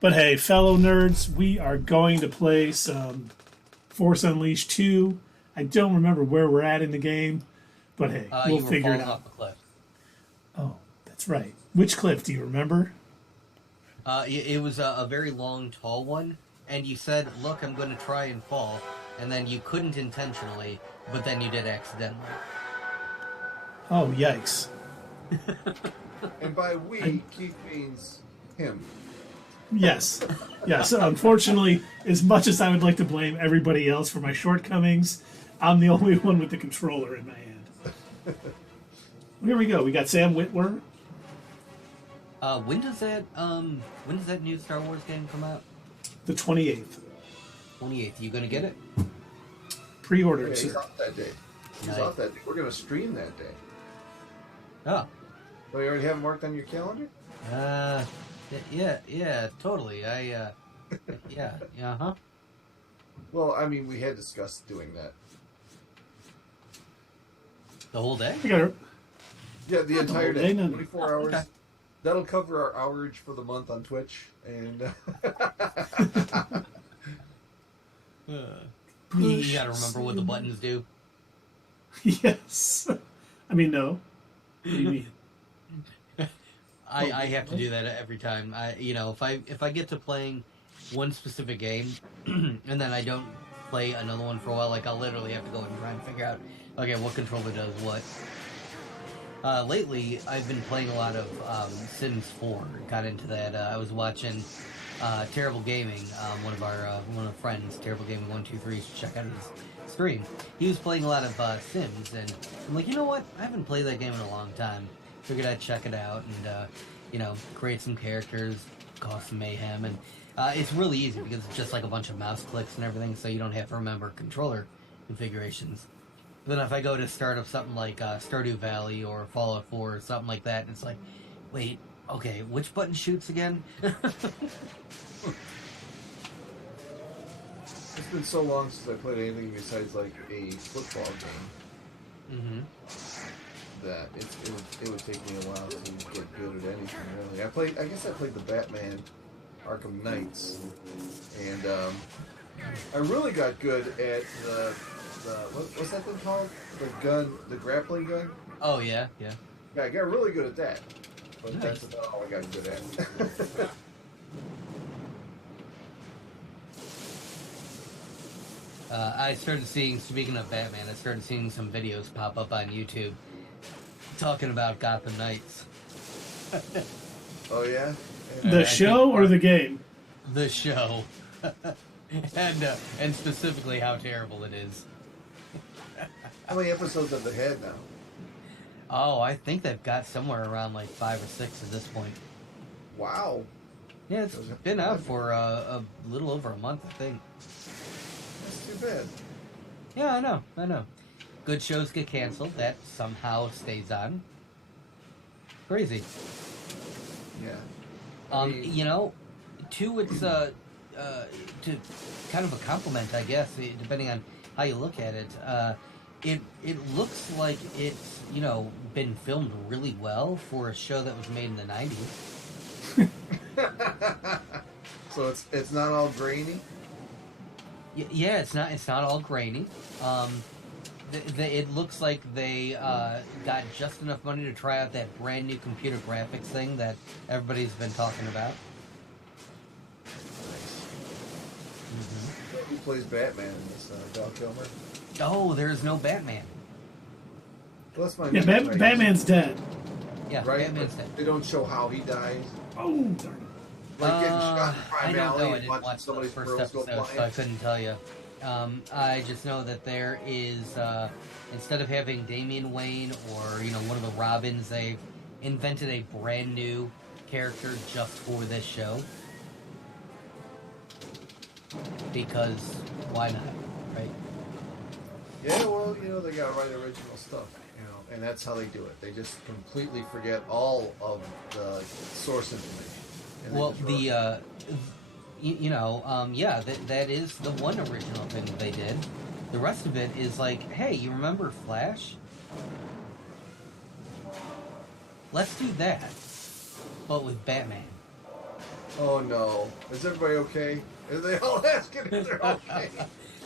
But hey, fellow nerds, we are going to play some Force Unleashed 2. I don't remember where we're at in the game, but hey, we'll You were figure it falling out. off a cliff. Oh, that's right. Which cliff do you remember? It was a very long, tall one, and you said, "Look, I'm going to try and fall," and then you couldn't intentionally, but then you did accidentally. Oh, yikes. And by I, we, Keith means him. yes. Yes, unfortunately, as much as I would like to blame everybody else for my shortcomings, I'm the only one with the controller in my hand. Here we go. We got Sam Witwer. When does that new Star Wars game come out? The 28th. 28th. You gonna get it? Pre-ordered. Yeah, he's off that day. He's off that day. We're going to stream that day. Oh. So you already have him marked on your calendar? Yeah, totally. Yeah. Well, I mean, we had discussed doing that. The whole day? I got it. Yeah, the entire day. No. 24 hours. Okay. That'll cover our hourage for the month on Twitch. And you gotta remember what the buttons do. Yes. I mean, no. What do you mean? I have to do that every time. If I get to playing one specific game and then I don't play another one for a while, like I'll literally have to go and try and figure out, okay, what controller does what. Lately, I've been playing a lot of Sims 4. Got into that. I was watching Terrible Gaming, one of our friends, Terrible Gaming 123. Check out his stream. He was playing a lot of Sims, and I'm like, you know what? I haven't played that game in a long time. Figured I'd check it out and create some characters, cause some mayhem, and it's really easy because it's just like a bunch of mouse clicks and everything, so you don't have to remember controller configurations. Then if I go to start up something like Stardew Valley or Fallout 4 or something like that, it's like, wait, okay, which button shoots again? it's been so long since I played anything besides like a football game. That it would take me a while to get good at anything really. I guess I played the Batman Arkham Knights, and I really got good at the what's that thing called? The grappling gun. Oh yeah. Yeah, I got really good at that, but nice. That's about all I got good at. I started seeing, speaking of Batman, I started seeing some videos pop up on YouTube talking about Gotham Knights. Oh yeah? The show or the game? The show. and specifically how terrible it is. How many episodes have they had now? Oh, I think they've got somewhere around like 5 or 6 at this point. Wow. Yeah, it's been out for a little over a month, I think. That's too bad. Yeah, I know. Good shows get canceled. That somehow stays on. Crazy. Yeah. To its to kind of a compliment, I guess, depending on how you look at it. It looks like it's been filmed really well for a show that was made in the 90s. So it's not all grainy. Yeah, it's not all grainy. It looks like they got just enough money to try out that brand new computer graphics thing that everybody's been talking about. Mm-hmm. Who plays Batman in this? Val Kilmer? Oh, there's no Batman. Well, that's my Batman's dead. Yeah, right? Batman's dead. They don't show how he dies. Oh, darn it. Like getting shot in I Prime don't know. Alley I and didn't watching watch the somebody's first girls go episode, so I couldn't tell you. I just know that there is, instead of having Damian Wayne or, one of the Robins, they've invented a brand new character just for this show. Because why not, right? Yeah, well, they gotta write original stuff, and that's how they do it. They just completely forget all of the source information. Well, that is the one original thing that they did. The rest of it is like, hey, you remember Flash? Let's do that, but with Batman. Oh no. Is everybody okay? Are they all asking if they're okay?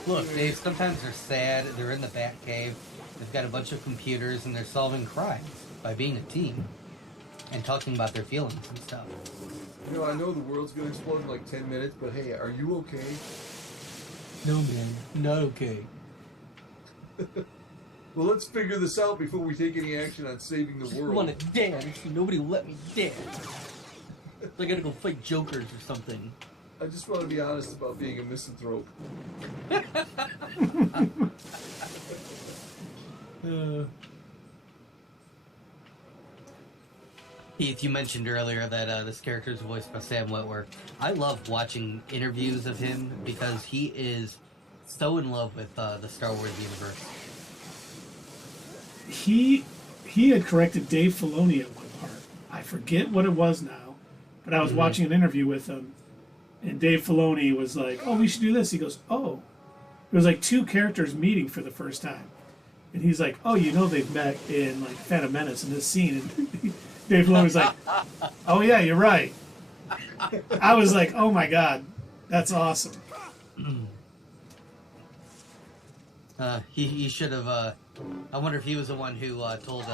Look, Dave, sometimes they're sad, they're in the Batcave, they've got a bunch of computers, and they're solving crimes by being a team and talking about their feelings and stuff. You know, I know the world's gonna explode in like 10 minutes, but hey, are you okay? No, man, not okay. Well, let's figure this out before we take any action on saving the I world. want to dance. Nobody will let me dance. I gotta go fight jokers or something. I just want to be honest about being a misanthrope. Heath, you mentioned earlier that this character is voiced by Sam Witwer. I love watching interviews of him because he is so in love with the Star Wars universe. He had corrected Dave Filoni at one part. I forget what it was now, but I was watching an interview with him, and Dave Filoni was like, "Oh, we should do this." He goes, "Oh," it was like two characters meeting for the first time, and he's like, "Oh, you know they've met in like Phantom Menace in this scene," and Dave Filoni was like, "Oh yeah, you're right." I was like, "Oh my god, that's awesome." He should have. I wonder if he was the one who told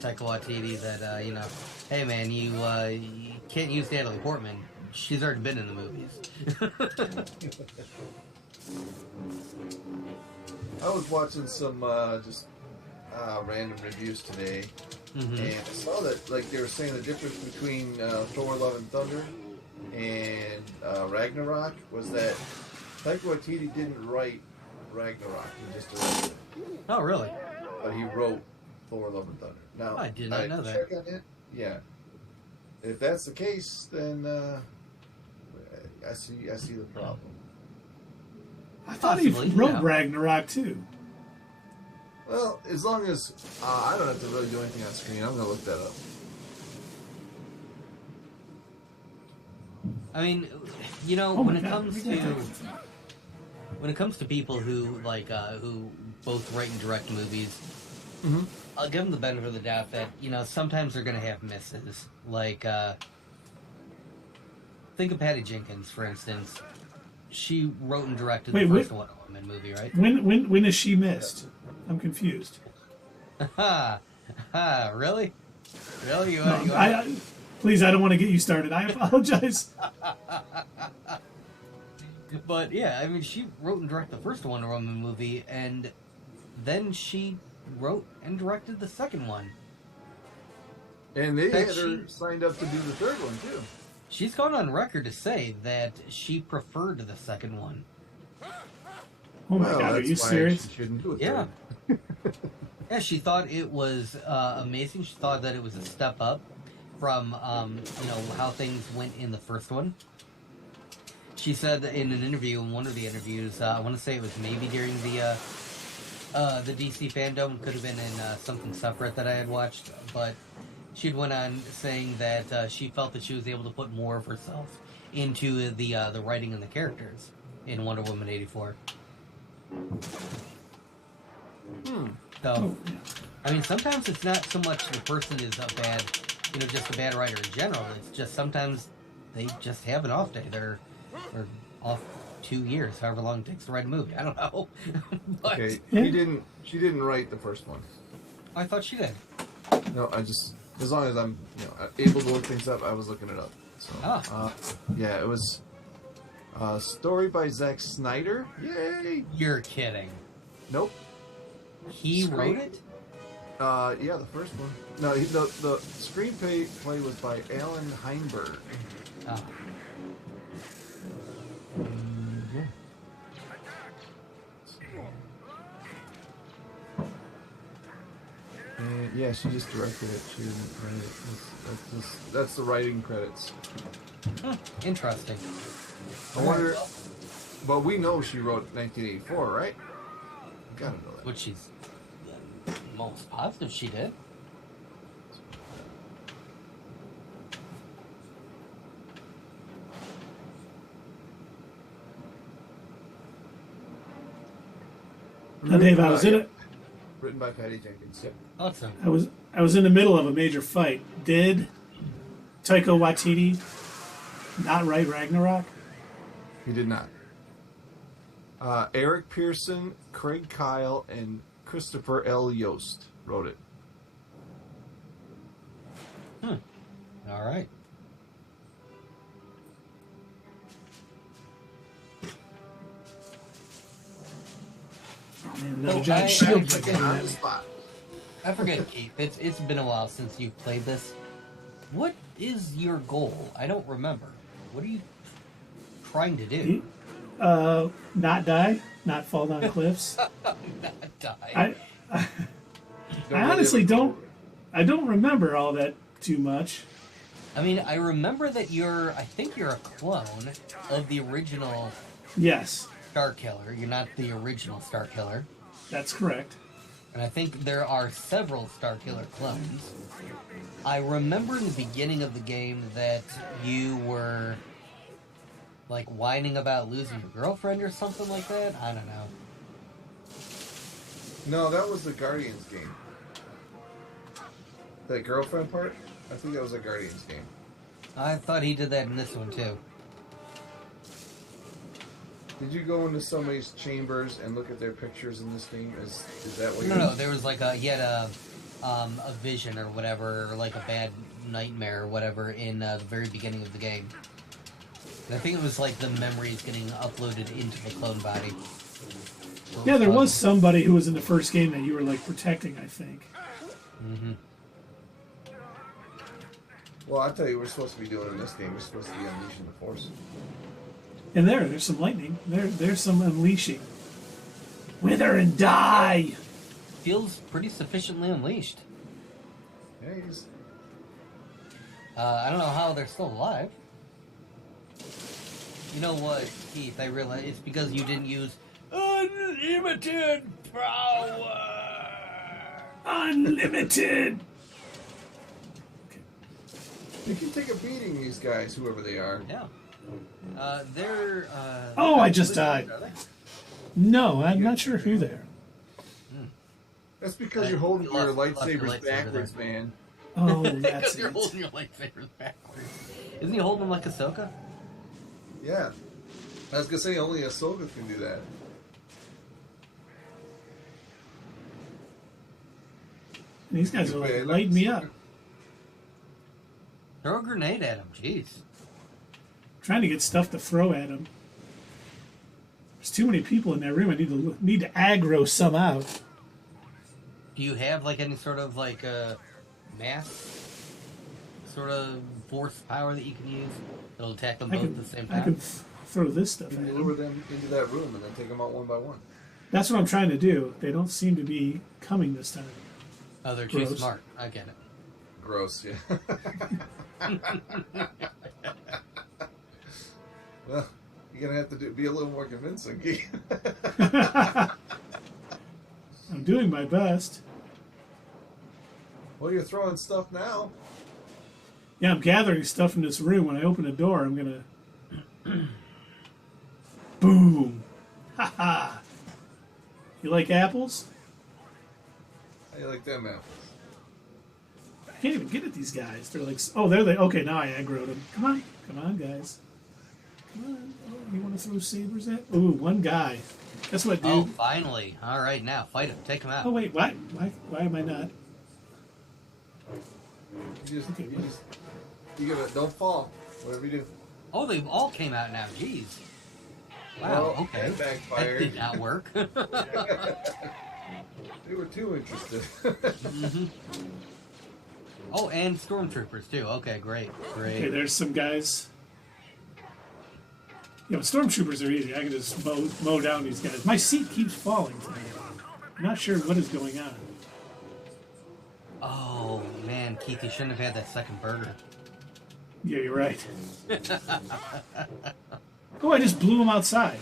Taika Waititi that you know, hey man, you can't use Natalie Portman. She's already been in the movies. I was watching some just random reviews today, and I saw that like they were saying the difference between Thor: Love and Thunder and Ragnarok was that Taika Waititi didn't write Ragnarok; he just directed it. Oh, really? But he wrote Thor: Love and Thunder. Now, I did not know that. Check on it. Yeah. If that's the case, then I see the problem. I thought he Possibly, wrote yeah. Ragnarok too. Well, as long as I don't have to really do anything on screen, I'm going to look that up. I mean, you know, Oh when my it God, comes we did to that. when it comes to people who like who both write and direct movies, I'll give them the benefit of the doubt that you know sometimes they're going to have misses. Like, think of Patty Jenkins, for instance. She wrote and directed the first Wonder Woman movie, right? When is she missed? I'm confused. Really? Really? Please, I don't want to get you started. I apologize. But yeah, I mean, she wrote and directed the first Wonder Woman movie, and then she wrote and directed the second one. And they had her signed up to do the third one, too. She's gone on record to say that she preferred the second one. Oh my God, are you serious? She shouldn't do it. Yeah. Yeah, she thought it was amazing. She thought that it was a step up from, you know, how things went in the first one. She said in an interview, in one of the interviews, I want to say it was maybe during the DC fandom, could have been in something separate that I had watched, but she went on saying that she felt that she was able to put more of herself into the writing and the characters in Wonder Woman 84. So, I mean, sometimes it's not so much the person is a bad, you know, just a bad writer in general. It's just sometimes they just have an off day. They're off 2 years, however long it takes to write a movie. I don't know. But Okay, she didn't write the first one. I thought she did. No, I just, as long as I'm, you know, able to look things up, I was looking it up. So, yeah, it was story by Zack Snyder. Yay! You're kidding. Nope. He wrote it? Yeah, the first one. No, the screenplay was by Alan Heinberg. Oh. And yeah, she just directed it. She didn't write it. That's the writing credits. Interesting. I wonder, but we know she wrote 1984, right? Gotta know that. Which she's most positive she did. Now, Dave, I was in it. Written by Patty Jenkins. Yep. Awesome. I was in the middle of a major fight. Did Taika Waititi not write Ragnarok? He did not. Eric Pearson, Craig Kyle, and Christopher L. Yost wrote it. All right. Oh, man, another So giant I shield. forget- On the spot. I forget, Keith. It's been a while since you've played this. What is your goal? I don't remember. What are you trying to do? Not die, not fall down cliffs. Not die. I honestly don't. I don't remember all that too much. I mean, I remember that I think you're a clone of the original Yes, Starkiller. You're not the original Starkiller. that's correct. And I think there are several Starkiller clones. I remember in the beginning of the game that you were, like, whining about losing your girlfriend or something like that. I don't know. No, that was the Guardians game. That girlfriend part? I think that was a Guardians game. I thought he did that in this one, too. Did you go into somebody's chambers and look at their pictures in this game? Is that what No, there was like he had a vision or whatever, or like a bad nightmare or whatever in the very beginning of the game. And I think it was like the memories getting uploaded into the clone body. So Yeah, there was somebody who was in the first game that you were like protecting, I think. Mm-hmm. Well, I tell you, we're supposed to be doing in this game. We're supposed to be unleashing the Force. And there's some lightning. There's some unleashing. Wither and die. Feels pretty sufficiently unleashed. Yeah, he's... I don't know how they're still alive. You know what, Keith? I realize it's because you didn't use unlimited power. Unlimited. They can take a beating, these guys, whoever they are. Yeah. They're. Oh, I just died. Are they? No, I'm not sure who they are. That's because you're holding You your lost your lightsabers lightsaber backwards, there. man. Oh, that's Because you're it. holding your lightsabers backwards. Isn't he holding them like Ahsoka? Yeah. I was gonna say only Ahsoka can do that. These guys are like lighting me up. Throw a grenade at him, jeez. Trying to get stuff to throw at him. There's too many people in that room. I need to aggro some out. Do you have like any sort of like mass sort of force power that you can use that'll attack them both at the same I time? can throw this stuff You at can lure them. them into that room and then take them out one by one. That's what I'm trying to do. They don't seem to be coming this time. Oh, they're too Gross. smart. I get it. Gross, yeah. Well, you're gonna have to be a little more convincing, Keith. I'm doing my best. Well, you're throwing stuff now. Yeah, I'm gathering stuff in this room. When I open the door, I'm gonna... Boom! Ha ha! You like apples? How you like them apples? I can't even get at these guys. They're like... Oh, there they... Okay, now I aggroed them. Come on. Come on, guys. Come on. Oh, you want to throw sabers at... Ooh, one guy. That's what, dude. Oh, finally. All right, now fight him. Take him out. Oh, wait. Why am I not? You gotta, don't fall. Whatever you do. Oh, they all came out now. Jeez. Wow. Well, Okay. that That backfired. did not work. They were too interested. Mm-hmm. Oh, and Stormtroopers too. Okay, great. Okay, Great. there's some guys. Yeah, but Stormtroopers are easy. I can just mow down these guys. My seat keeps falling tonight. I'm not sure what is going on. Oh man, Keith, you shouldn't have had that second burger. Yeah, you're right. Oh, I just blew him outside.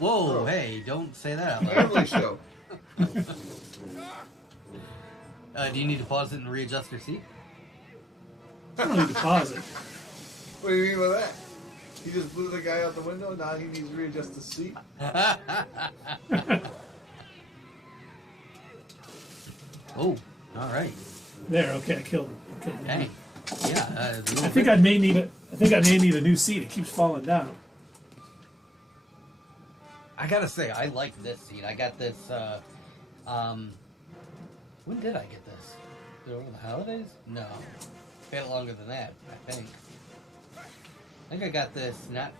Whoa, Oh. hey, don't say that out loud. Family show. Do you need to pause it and readjust your seat? I don't need to pause it. What do you mean by that? He just blew the guy out the window, now he needs to readjust his seat? Oh, all right. There, okay, I killed him. Dang. Yeah, I think I may need a new seat. It keeps falling down. I gotta say, I like this seat. I got this. When did I get this? Over the holidays? No, a bit longer than that. I think I got this not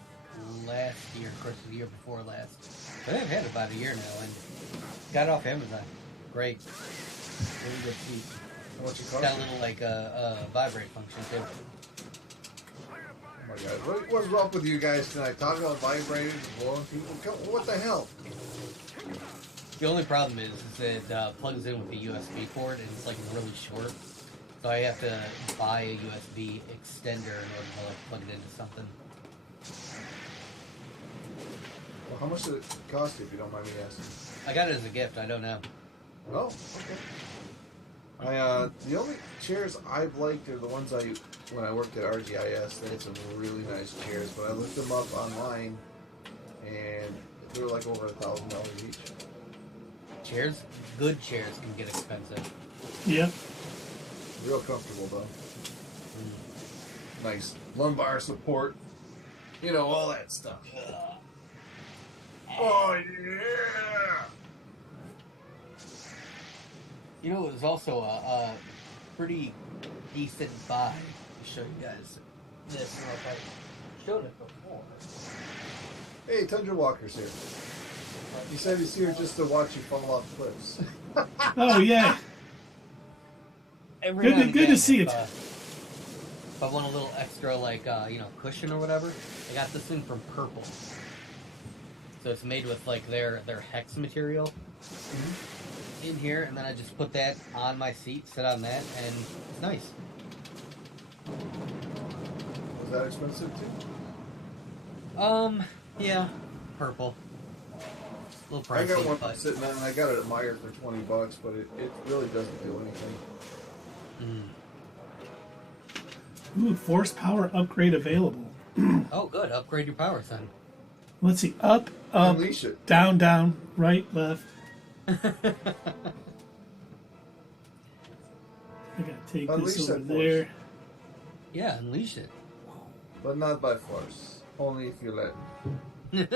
last year, of course, the year before last. But I've had it about a year now, and got it off Amazon. Great, really good seat. What's it It's cost? got a little like vibrate function too. Oh my god, what's wrong with you guys tonight? Talking about vibrators and blowing people? What the hell? The only problem is it plugs in with a USB port, and it's like really short. So I have to buy a USB extender in order to like plug it into something. Well, how much did it cost you, if you don't mind me asking? I got it as a gift. I don't know. Oh, okay. The only chairs I've liked are the ones when I worked at RGIS. They had some really nice chairs, but I looked them up online, and they were like over $1,000 each. Chairs, good chairs can get expensive. Yep. Real comfortable though. Nice lumbar support. You know, all that stuff. Oh yeah! You know, it was also a pretty decent buy. To show you guys this. I don't know if I showed it before. Hey, Tundra Walker's here. He said he's here just to watch you fall off cliffs. Oh yeah. Every now and Good again, to see it. If I want a little extra, like, cushion or whatever, I got this thing from Purple. So it's made with, like, their hex material in here, and then I just put that on my seat, sit on that, and it's nice. Was that expensive too? Yeah, Purple. A little pricey, I got one but... sitting on. I got it at Meijer for $20, but it really doesn't do anything. Ooh, force power upgrade available. Oh, good. Upgrade your power, son. Let's see. Up, Unleash it. down, down, right, left. I gotta take Unleash this over that force. there. Yeah, unleash it. But not by force. Only if you let me.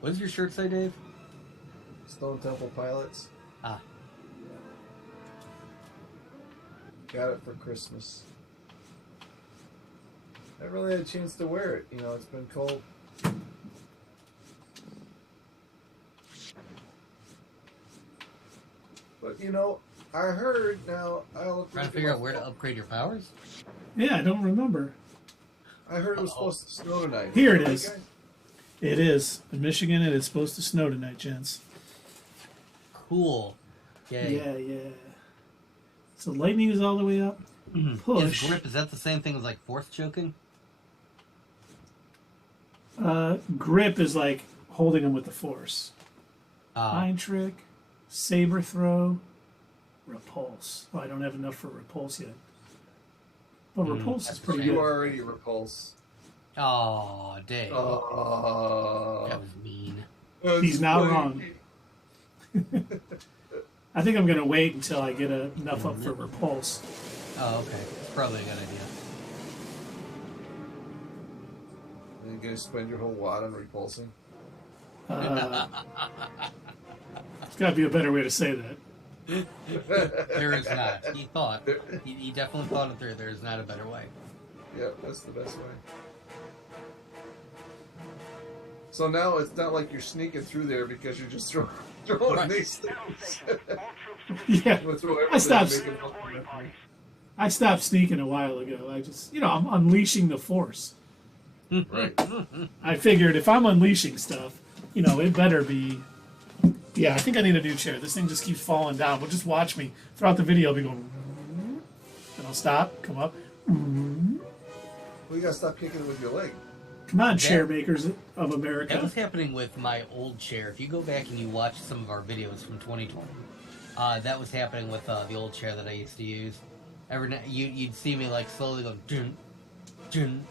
What does your shirt say, Dave? Stone Temple Pilots. Ah. Got it for Christmas. I really had a chance to wear it. You know, it's been cold. But, you know, I heard now... Trying to figure out where to upgrade your powers? Yeah, I don't remember. I heard it was supposed to snow tonight. Here it is. It is. In Michigan, it is supposed to snow tonight, gents. Cool. Yay. Yeah, yeah. So lightning is all the way up. Push. Is grip, is that the same thing as like force choking? Grip is like holding them with the force. Ah. Mind trick, saber throw, repulse. Oh, I don't have enough for repulse yet. But repulse is pretty You good. already repulse. Oh, Dave. Oh. That was mean. He's not wrong. I think I'm going to wait until I get enough up for repulse. Oh, okay. It's probably a good idea. Are you going to spend your whole wad on repulsing? There's got to be a better way to say that. There is not. He thought. He definitely thought it through. There is not a better way. Yep, that's the best way. So now it's not like you're sneaking through there because you're just throwing Right. these things. Yeah, You throw I stopped. everything and make it- I stopped sneaking a while ago. I just, I'm unleashing the force. Right. I figured if I'm unleashing stuff, it better be. Yeah, I think I need a new chair. This thing just keeps falling down. But just watch me throughout the video. I'll be going, and I'll stop, come up. Well, you gotta stop kicking it with your leg. Come on, chair makers of America. That was happening with my old chair. If you go back and you watch some of our videos from 2020, that was happening with the old chair that I used to use. Every night, you'd see me like slowly go, dun, dun,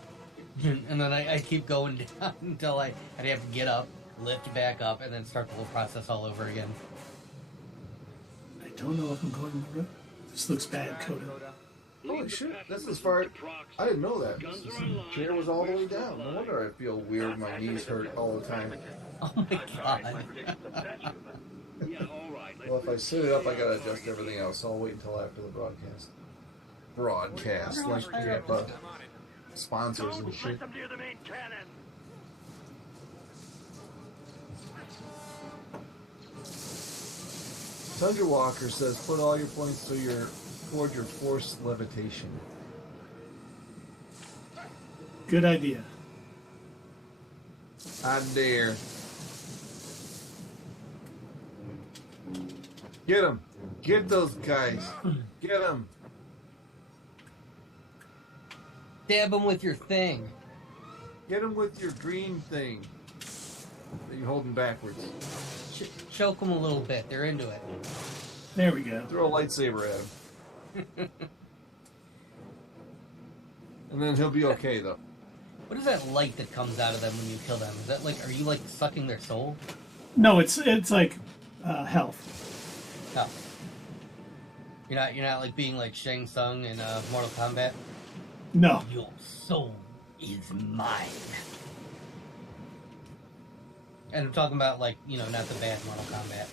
dun, and then I'd keep going down until I'd have to get up, lift back up, and then start the whole process all over again. I don't know if I'm going the road. This looks bad, Coda. Holy shit, that's as far... I didn't know that. This chair was all the way down. No wonder I feel weird. My knees hurt all the time. Oh my god. Well, if I sit it up, I gotta adjust everything else. So I'll wait until after the broadcast. Broadcast, like we have sponsors and shit. Tundra Walker says, put all your points toward your force levitation. Good idea. I dare. Get them. Get those guys. Get them. Stab him with your thing. Get them with your green thing that you're holding backwards. Choke them a little bit. They're into it. There we go. Throw a lightsaber at him. And then he'll be okay, though. What is that light that comes out of them when you kill them? Is that like, are you like sucking their soul? No, it's like health. Oh. You're not like being like Shang Tsung in Mortal Kombat? No. Your soul is mine. And I'm talking about like, not the bad Mortal Kombat.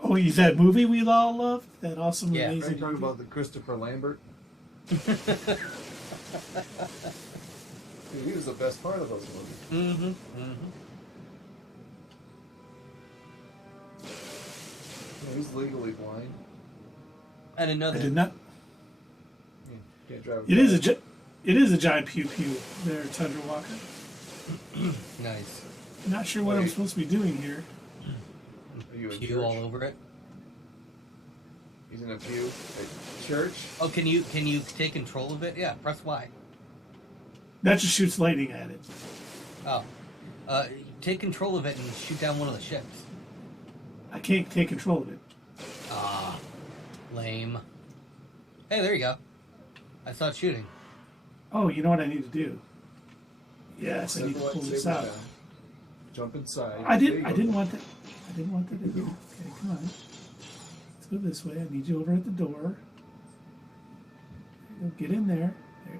Oh, is that movie we all loved? That awesome, Yeah. Are you amazing talking movie? about the Christopher Lambert? Dude, he was the best part of those movies. Mm-hmm. Mm-hmm. Yeah, he's legally blind. I didn't know I that. did not. Yeah, can't drive It is a giant pew pew there, Tundra Walker. Nice. I'm not sure what I'm Wait. supposed to be doing here. Are you in Pew church? all over it. He's in a pew at church. Oh, can you take control of it? Yeah, press Y. That just shoots lightning at it. Oh. Take control of it and shoot down one of the ships. I can't take control of it. Ah. Lame. Hey, there you go. I saw it shooting. Oh, you know what I need to do? Yes, I Set need the to pull this lightsaber out. down. Jump inside. I There you go. didn't want that. I didn't want that to do. Okay, come on. Let's go this way. I need you over at the door. There you go. Get in there.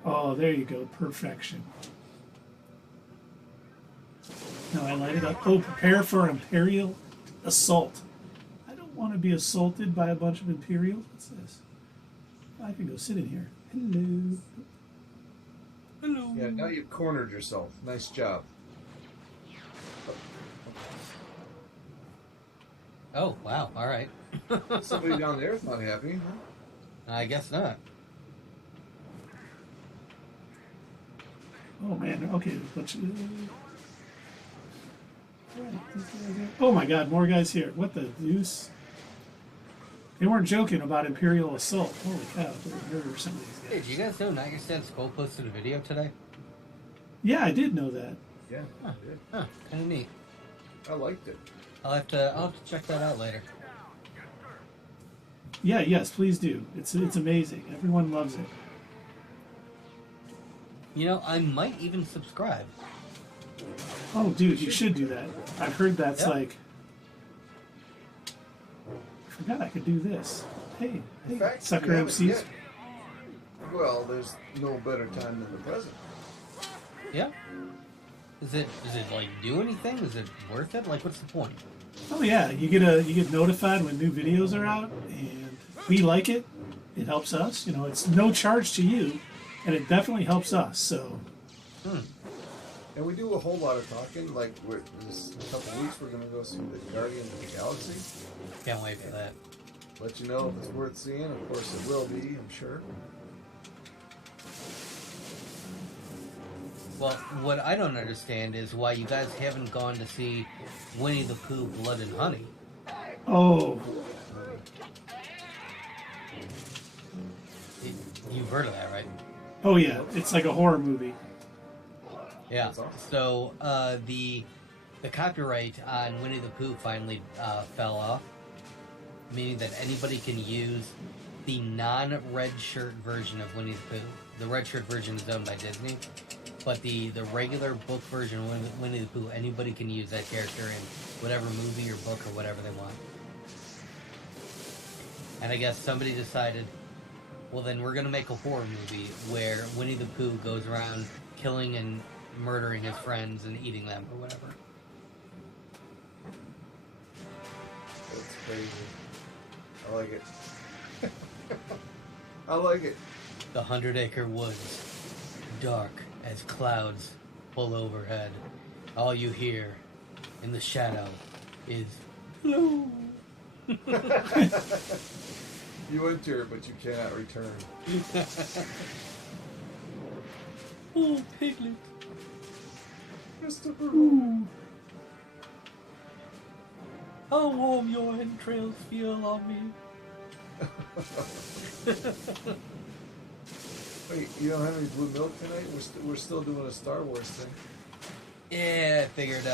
Oh, there you go. Perfection. Now I light it up. Oh, prepare for Imperial assault. I don't want to be assaulted by a bunch of Imperials. What's this? I can go sit in here. Hello. Hello. Yeah, now you've cornered yourself. Nice job. Oh, wow. All right. Somebody down there's not happy, huh? I guess not. Oh man. Okay. There's a bunch of. Oh my God! More guys here. What the deuce? They weren't joking about Imperial assault. Holy cow! There were some of these Hey, guys. did you guys know Not Your Stand Skull posted a video today? Yeah, I did know that. Yeah, Huh. I did. Huh. Kind of neat. I liked it. I'll have to check that out later. Yeah, yes, please do. It's amazing. Everyone loves it. I might even subscribe. Oh, dude, you should do that. I've heard that's Yep. like. I forgot I could do this. Hey, In hey, fact, sucker you haven't MCs. yet. Well, there's no better time than the present. Yeah. Does it like do anything? Is it worth it? Like, what's the point? Oh yeah, you get notified when new videos are out, and we like it. It helps us. It's no charge to you, and it definitely helps us. So. And we do a whole lot of talking. Like, this couple weeks, we're going to go see the Guardians of the Galaxy. Can't wait for that. Let you know if it's worth seeing. Of course, it will be, I'm sure. Well, what I don't understand is why you guys haven't gone to see Winnie the Pooh, Blood and Honey. Oh, You've heard of that, right? oh yeah, it's like a horror movie. Yeah. That's awesome. So the copyright on Winnie the Pooh finally fell off, meaning that anybody can use the non-red shirt version of Winnie the Pooh. The red shirt version is owned by Disney, but the regular book version of Winnie the Pooh, anybody can use that character in whatever movie or book or whatever they want. And I guess somebody decided, well, then we're going to make a horror movie where Winnie the Pooh goes around killing and murdering his friends and eating them or whatever. That's crazy. I like it. I like it. The 100-acre woods, dark as clouds pull overhead. All you hear in the shadow is hello. You enter, but you cannot return. Oh, Piglet. Christopher. Ooh. How warm your entrails feel on me. Wait, you don't have any blue milk tonight? We're still doing a Star Wars thing. Yeah, I figured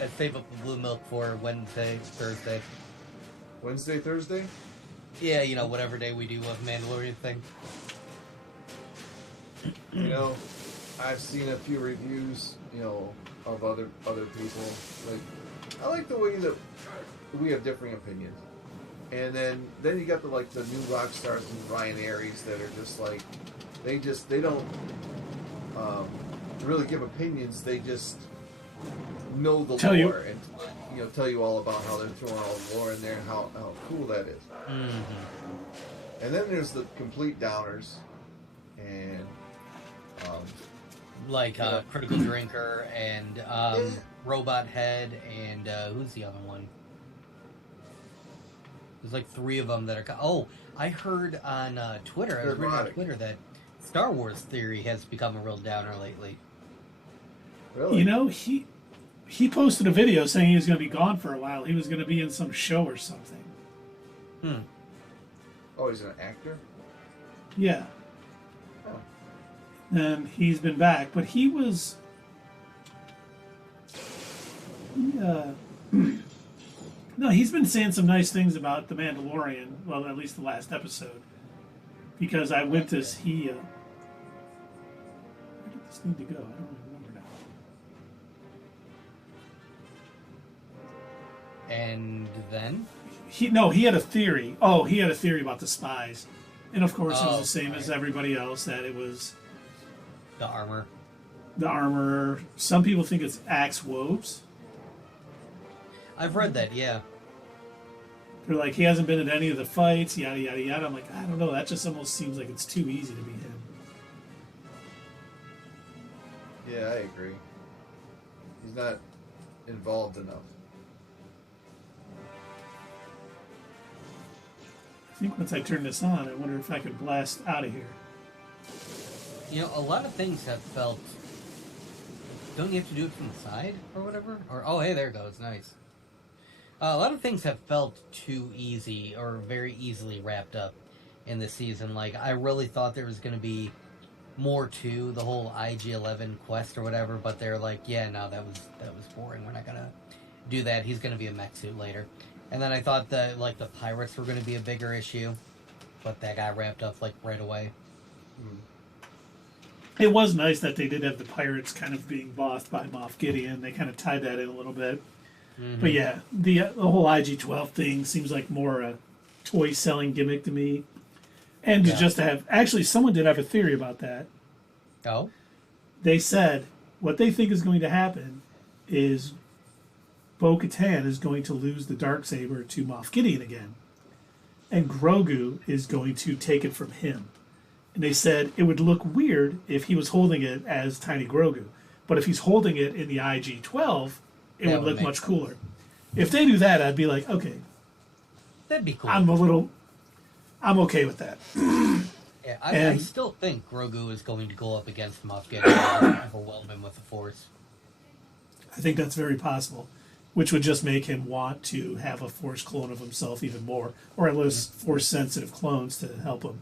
I'd save up the blue milk for Wednesday, Thursday. Wednesday, Thursday? Yeah, you know, whatever day we do a Mandalorian thing. You know, I've seen a few reviews, you know, of other people. Like, I like the way that we have differing opinions. And then you got the new rock stars and Ryan Aries that are just like, they don't really give opinions. They just know the lore and tell you all about how they're throwing all the lore in there and how cool that is. Mm-hmm. And then there's the complete downers, and Critical Drinker and Robot Head and who's the other one? There's like 3 of them that are. Oh, I heard on Twitter. I was reading on Twitter that Star Wars Theory has become a real downer lately. Really? You know, he posted a video saying he was going to be gone for a while. He was going to be in some show or something. Oh, he's an actor? Yeah. Oh. And he's been back, but he was. No, he's been saying some nice things about The Mandalorian. Well, at least the last episode, because I went to see. Where did this need to go? I don't remember now. And then He had a theory. Oh, he had a theory about the spies, and of course it was the same as everybody else, that it was the armor. the armor. Some people think it's axe woves. I've read that, yeah. They're like, he hasn't been in any of the fights, yada yada yada. I'm like, I don't know. That just almost seems like it's too easy to be him. Yeah, I agree. He's not involved enough. I think once I turn this on, I wonder if I could blast out of here. You know, a lot of things have felt. Don't you have to do it from the side or whatever? Or oh, hey, there it goes. Nice. A lot of things have felt too easy or very easily wrapped up in this season. Like, I really thought there was going to be more to the whole IG-11 quest or whatever, but they're like, yeah, no, that was boring. We're not going to do that. He's going to be a mech suit later. And then I thought that, like, the pirates were going to be a bigger issue, but that got wrapped up, like, right away. It was nice that they did have the pirates kind of being bossed by Moff Gideon. They kind of tied that in a little bit. Mm-hmm. But yeah, the whole IG-12 thing seems like more a toy selling gimmick to me. And just to have, actually, someone did have a theory about that. Oh? They said what they think is going to happen is Bo-Katan is going to lose the Darksaber to Moff Gideon again, and Grogu is going to take it from him. And they said it would look weird if he was holding it as Tiny Grogu, but if he's holding it in the IG-12, it would look much cooler. If they do that, I'd be like, okay, that'd be cool. I'm okay with that. Yeah, I still think Grogu is going to go up against Moff Gideon and overwhelm him with the Force. I think that's very possible, which would just make him want to have a Force clone of himself even more, or at least Force-sensitive clones to help him.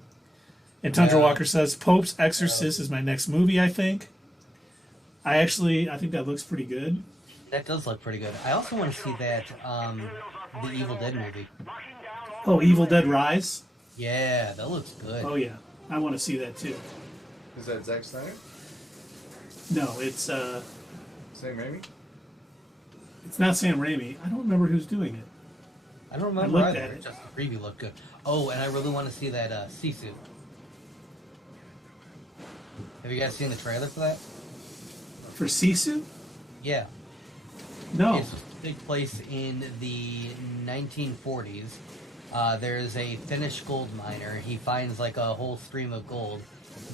And Tundra Walker says, Pope's Exorcist is my next movie, I think. I think that looks pretty good. That does look pretty good. I also want to see that, the Evil Dead movie. Oh, Evil Dead Rise? Yeah, that looks good. Oh, yeah. I want to see that, too. Is that Zack Snyder? No, it's, Sam Raimi? it's not Sam Raimi. I don't remember who's doing it. I don't remember looked either. at it. Just the preview looked good. Oh, and I really want to see that Sisu. Have you guys seen the trailer for that? For Sisu? Yeah. No. It's supposed to take place in the 1940s. There's a Finnish gold miner. He finds like a whole stream of gold,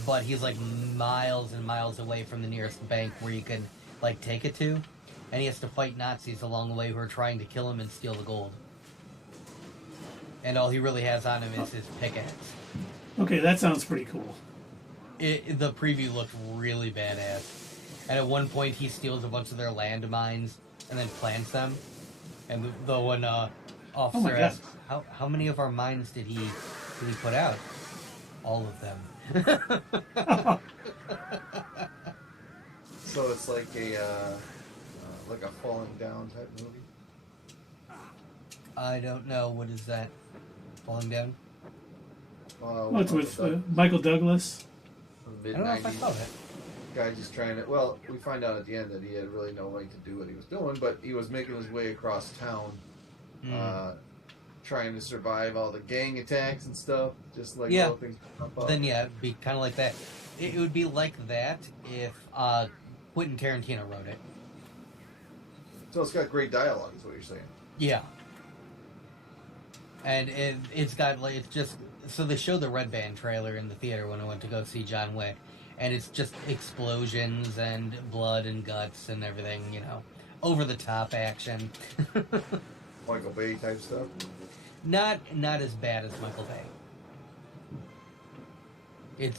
but he's like miles and miles away from the nearest bank where you can like take it to, and he has to fight Nazis along the way who are trying to kill him and steal the gold. And all he really has on him is his pickaxe. Okay, that sounds pretty cool. The preview looked really badass. And at one point, he steals a bunch of their landmines and then plants them. And the one officer asks, "How many of our mines did he put out?" All of them. So it's like a falling down type movie. I don't know. What is that? Falling down? What's with Michael Douglas? I don't know if I saw that. Guy just trying to. Well, we find out at the end that he had really no right to do what he was doing, but he was making his way across town, trying to survive all the gang attacks and stuff. Just like little things pop up. Then it'd be kind of like that. It would be like that if Quentin Tarantino wrote it. So it's got great dialogue, is what you're saying. Yeah. And it's got like it's just so they showed the Red Band trailer in the theater when I went to go see John Wick, and it's just explosions and blood and guts and everything, you know, over the top action. Michael Bay type stuff. Not as bad as Michael Bay.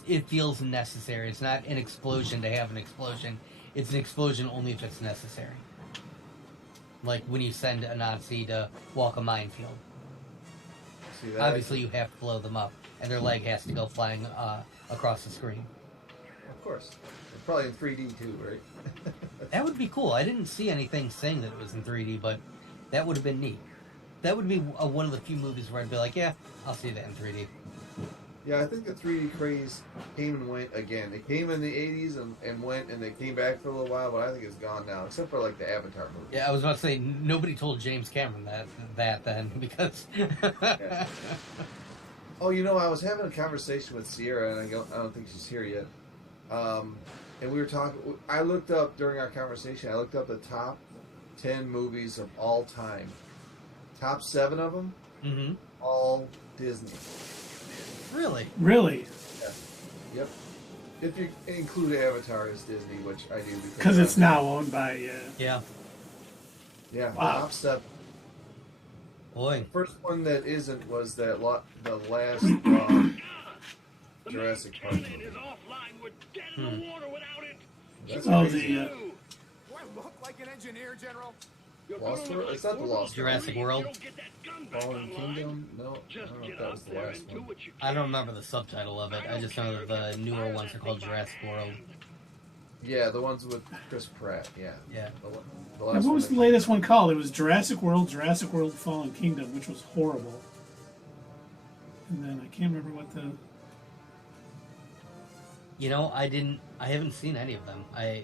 It feels necessary. It's not an explosion to have an explosion. It's an explosion only if it's necessary. Like when you send a Nazi to walk a minefield. See that? Obviously, you have to blow them up, and their leg has to go flying across the screen. Of course. It's probably in 3D too, right? That would be cool. I didn't see anything saying that it was in 3D, but that would have been neat. That would be one of the few movies where I'd be like, yeah, I'll see that in 3D. Yeah, I think the 3D craze came and went again. It came in the 80s and went, and they came back for a little while, but I think it's gone now, except for like the Avatar movie. Yeah, I was about to say, nobody told James Cameron that then, because... Yeah. Oh, you know, I was having a conversation with Sierra, and I don't think she's here yet. And we were talking, I looked up, during our conversation, I looked up the top 10 movies of all time. Top 7 of them, all Disney. Really? Really? Yeah. Yep. If you include Avatar as Disney, which I do. Because it's now owned by... Yeah. Yeah, Wow. top 7. Boy. The first one that isn't was the last Jurassic Park movie. That's crazy. the... Do I look like an engineer, General? Lost World? It's not the Lost Jurassic World? Fallen Kingdom? No, I don't know if that was the last one. I don't remember the subtitle of it. I just know that the newer ones are called Jurassic World. Yeah, the ones with Chris Pratt, yeah. Yeah. The And last what was one the latest one called? It was Jurassic World Fallen Kingdom, which was horrible. And then I can't remember what the... You know, I haven't seen any of them. Yeah, I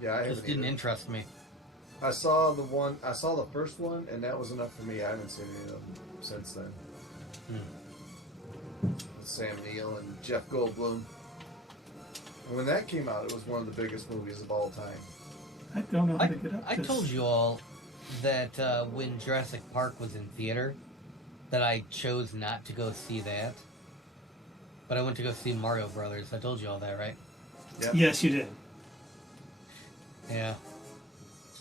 Just haven't didn't either. interest me. I saw the first one, and that was enough for me. I haven't seen any of them since then. With Sam Neill and Jeff Goldblum. And when that came out, it was one of the biggest movies of all time. I don't know how to get up I this. told you all that when Jurassic Park was in theater, that I chose not to go see that. But I went to go see Mario Brothers. I told you all that, right? Yep. Yes, you did. Yeah.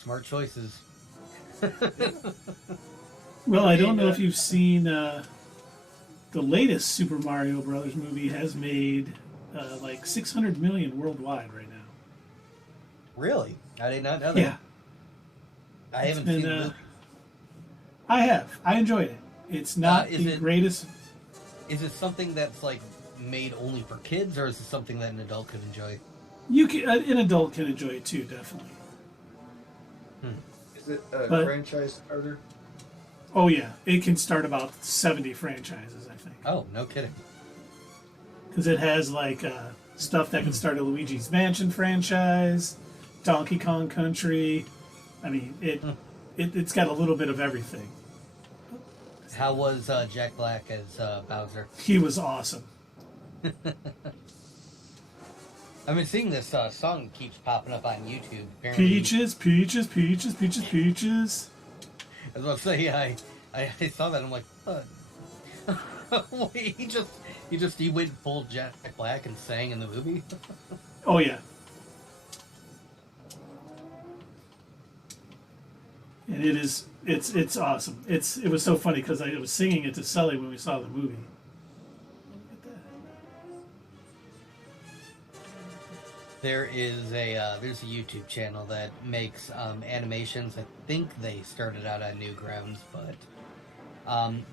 Smart choices. Well, I don't know if you've seen the latest Super Mario Brothers movie has made like 600 million worldwide right now. Really? I did not know that. Yeah, I haven't been, seen the movie. I have. I enjoyed it. It's not is the it- greatest. Is it something that's like made only for kids, or is it something that an adult could enjoy? You can, an adult can enjoy it too, definitely. Is it a But- franchise starter? Oh yeah, it can start about 70 franchises, I think, Oh, no kidding. because it has like stuff that can start a Luigi's Mansion franchise, Donkey Kong Country. I mean, it's got a little bit of everything. How was Jack Black as Bowser? He was awesome. I've been seeing this song keeps popping up on YouTube. Apparently, Peaches, peaches, peaches, peaches, peaches. I was about to say, I saw that. I'm like, what? Wait, he went full Jack Black and sang in the movie. Oh yeah. And it's awesome. It was so funny because I was singing it to Sully when we saw the movie. There's a YouTube channel that makes animations. I think they started out on Newgrounds, but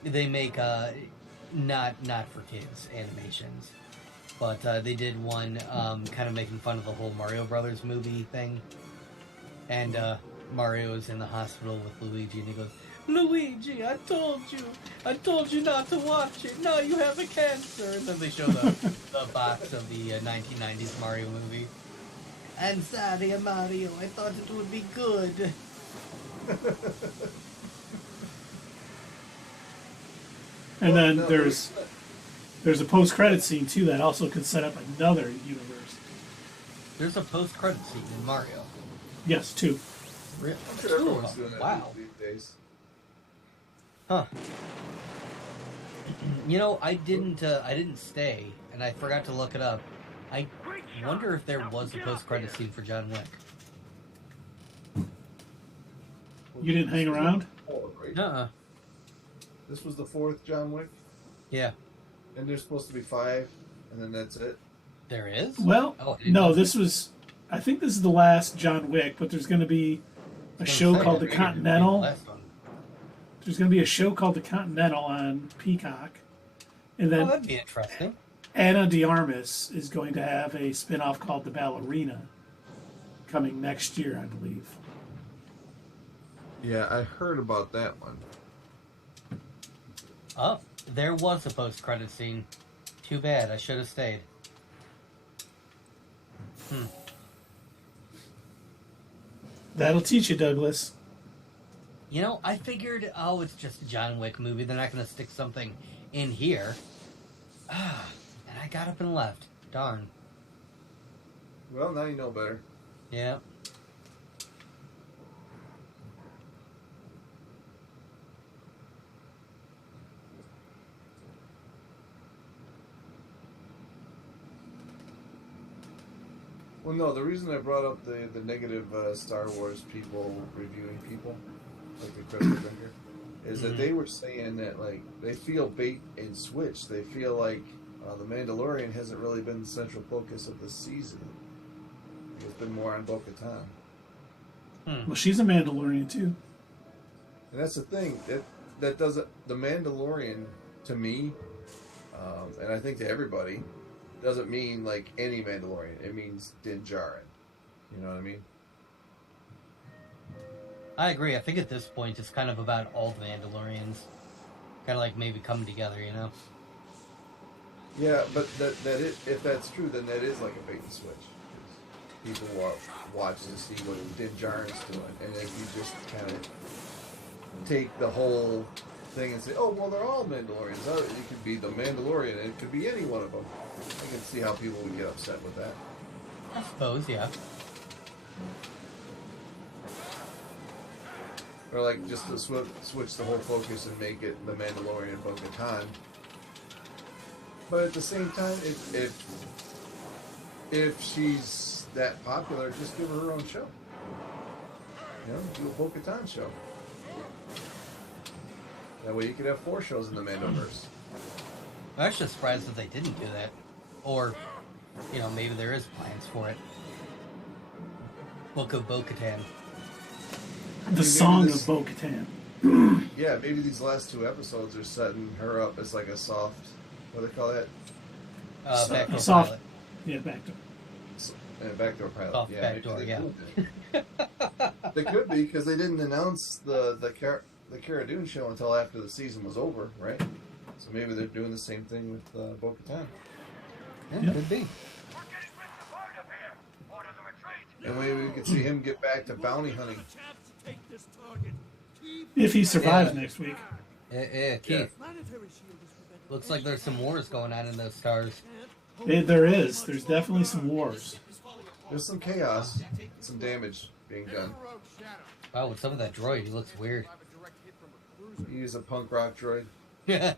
they make not for kids animations. But they did one kind of making fun of the whole Mario Brothers movie thing, and Mario's in the hospital with Luigi, and he goes, "Luigi, I told you not to watch it. Now you have a cancer." And then they show the box of the 1990s Mario movie. I'm sorry, Mario. I thought it would be good. And then there's a post-credit scene too that also could set up another universe. There's a post-credit scene in Mario. Yes, two. Really? I'm sure everyone's doing that Wow. these days. Huh. You know, I didn't stay, and I forgot to look it up. I wonder if there was a post-credit scene for John Wick. You didn't hang around? Right? Uh-uh. This was the 4th John Wick, Yeah. and there's supposed to be 5, and then that's it. There is? Well, Oh, I didn't no, know. this was... I think this is the last John Wick, but there's going to be a show called The Continental. Last one. There's going to be a show called The Continental on Peacock. And Oh, then that'd be interesting. Ana de Armas is going to have a spin-off called The Ballerina coming next year, I believe. Yeah, I heard about that one. Oh, there was a post-credit scene. Too bad. I should have stayed. That'll teach you, Douglas. You know, I figured, oh, it's just a John Wick movie. They're not going to stick something in here. And I got up and left. Darn. Well, now you know better. Yeah. Well, no, the reason I brought up the negative Star Wars people reviewing people, like the Crystal Drinker, is that they were saying that, like, they feel bait and switch. They feel like the Mandalorian hasn't really been the central focus of the season. It's been more on Bo-Katan. Well, she's a Mandalorian, too. And that's the thing. That doesn't... The Mandalorian, to me, and I think to everybody, doesn't mean, like, any Mandalorian. It means Din Djarin. You know what I mean? I agree. I think at this point it's kind of about all the Mandalorians. Kind of like maybe coming together, you know? Yeah, but if that's true, then that is like a bait and switch. People watch to see what Din Djarin's doing, and if you just kind of take the whole thing and say, oh, well, they're all Mandalorians. Oh, it could be the Mandalorian, and it could be any one of them. I can see how people would get upset with that. I suppose, yeah. Or like just to switch the whole focus and make it the Mandalorian Bo-Katan. But at the same time, if she's that popular, just give her own show. You know, do a Bo-Katan show. That way you could have 4 shows in the Mandoverse. I'm actually surprised that they didn't do that. Or, you know, maybe there is plans for it. Book of Bo-Katan. The Song of Bo-Katan. Yeah, maybe these last 2 episodes are setting her up as like a soft, what do they call that? Backdoor soft, pilot. Yeah, backdoor. Backdoor pilot. Soft Yeah, backdoor, maybe yeah. They could be, because they didn't announce the Cara Dune show until after the season was over, right? So maybe they're doing the same thing with Bo-Katan. Yeah, could be. And maybe we could see him get back to bounty hunting. If he survives next week. Keith. Looks like there's some wars going on in those stars. There is. There's definitely some wars. There's some chaos, some damage being done. Wow, with some of that droid, he looks weird. You use a punk rock droid. Yeah.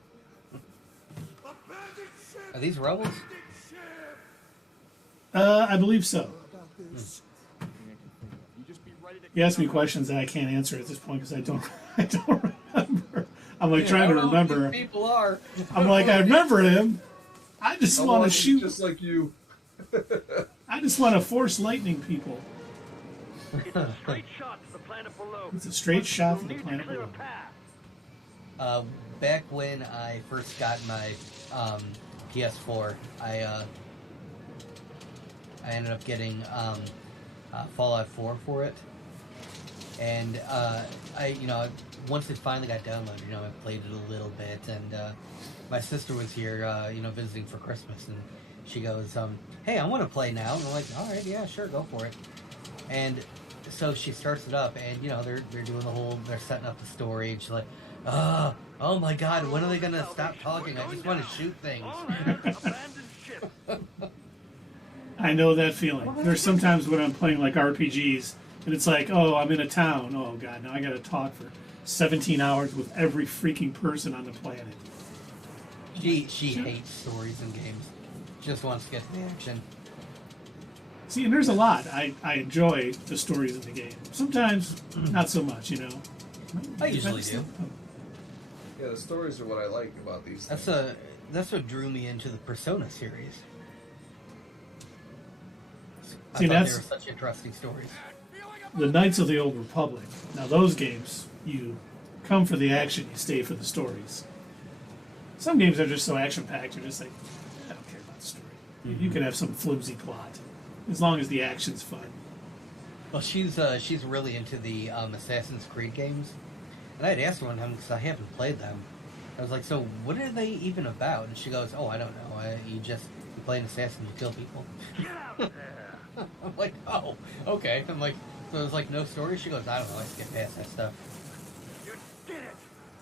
Are these rebels? I believe so. You ask me questions that I can't answer at this point because I don't remember. I'm like trying to remember. People are. I'm like, I remember him. I just want to shoot. Just like you. I just want to force lightning people. It's a straight shot to the planet below. It's a straight shot to the planet below. Back when I first got my PS4, I ended up getting Fallout 4 for it, and once it finally got downloaded, I played it a little bit, and my sister was here, visiting for Christmas, and she goes, "Hey, I want to play now," and I'm like, "All right, yeah, sure, go for it," and so she starts it up, and they're doing the whole, they're setting up the story, and she's like, oh my God, when are they gonna stop talking? I just want to shoot things. I know that feeling. There's sometimes when I'm playing like RPGs, and it's like, oh, I'm in a town. Oh God, now I got to talk for 17 hours with every freaking person on the planet. She hates stories in games. Just wants to get to the action. See, and there's a lot. I enjoy the stories in the game. Sometimes not so much, I usually do. Yeah, the stories are what I like about these things. That's what drew me into the Persona series. I See, thought that's they were such interesting stories. the Knights of the Old Republic. Now, those games, you come for the action, you stay for the stories. Some games are just so action-packed, you're just like, I don't care about the story. You can have some flimsy plot, as long as the action's fun. Well, she's really into the Assassin's Creed games, and I had asked her one time because I haven't played them. I was like, "So, what are they even about?" And she goes, "Oh, I don't know. You play an assassin, you kill people." I'm like, "Oh, okay." I'm like, "So there's like no story?" She goes, "I don't know. I just get past that stuff."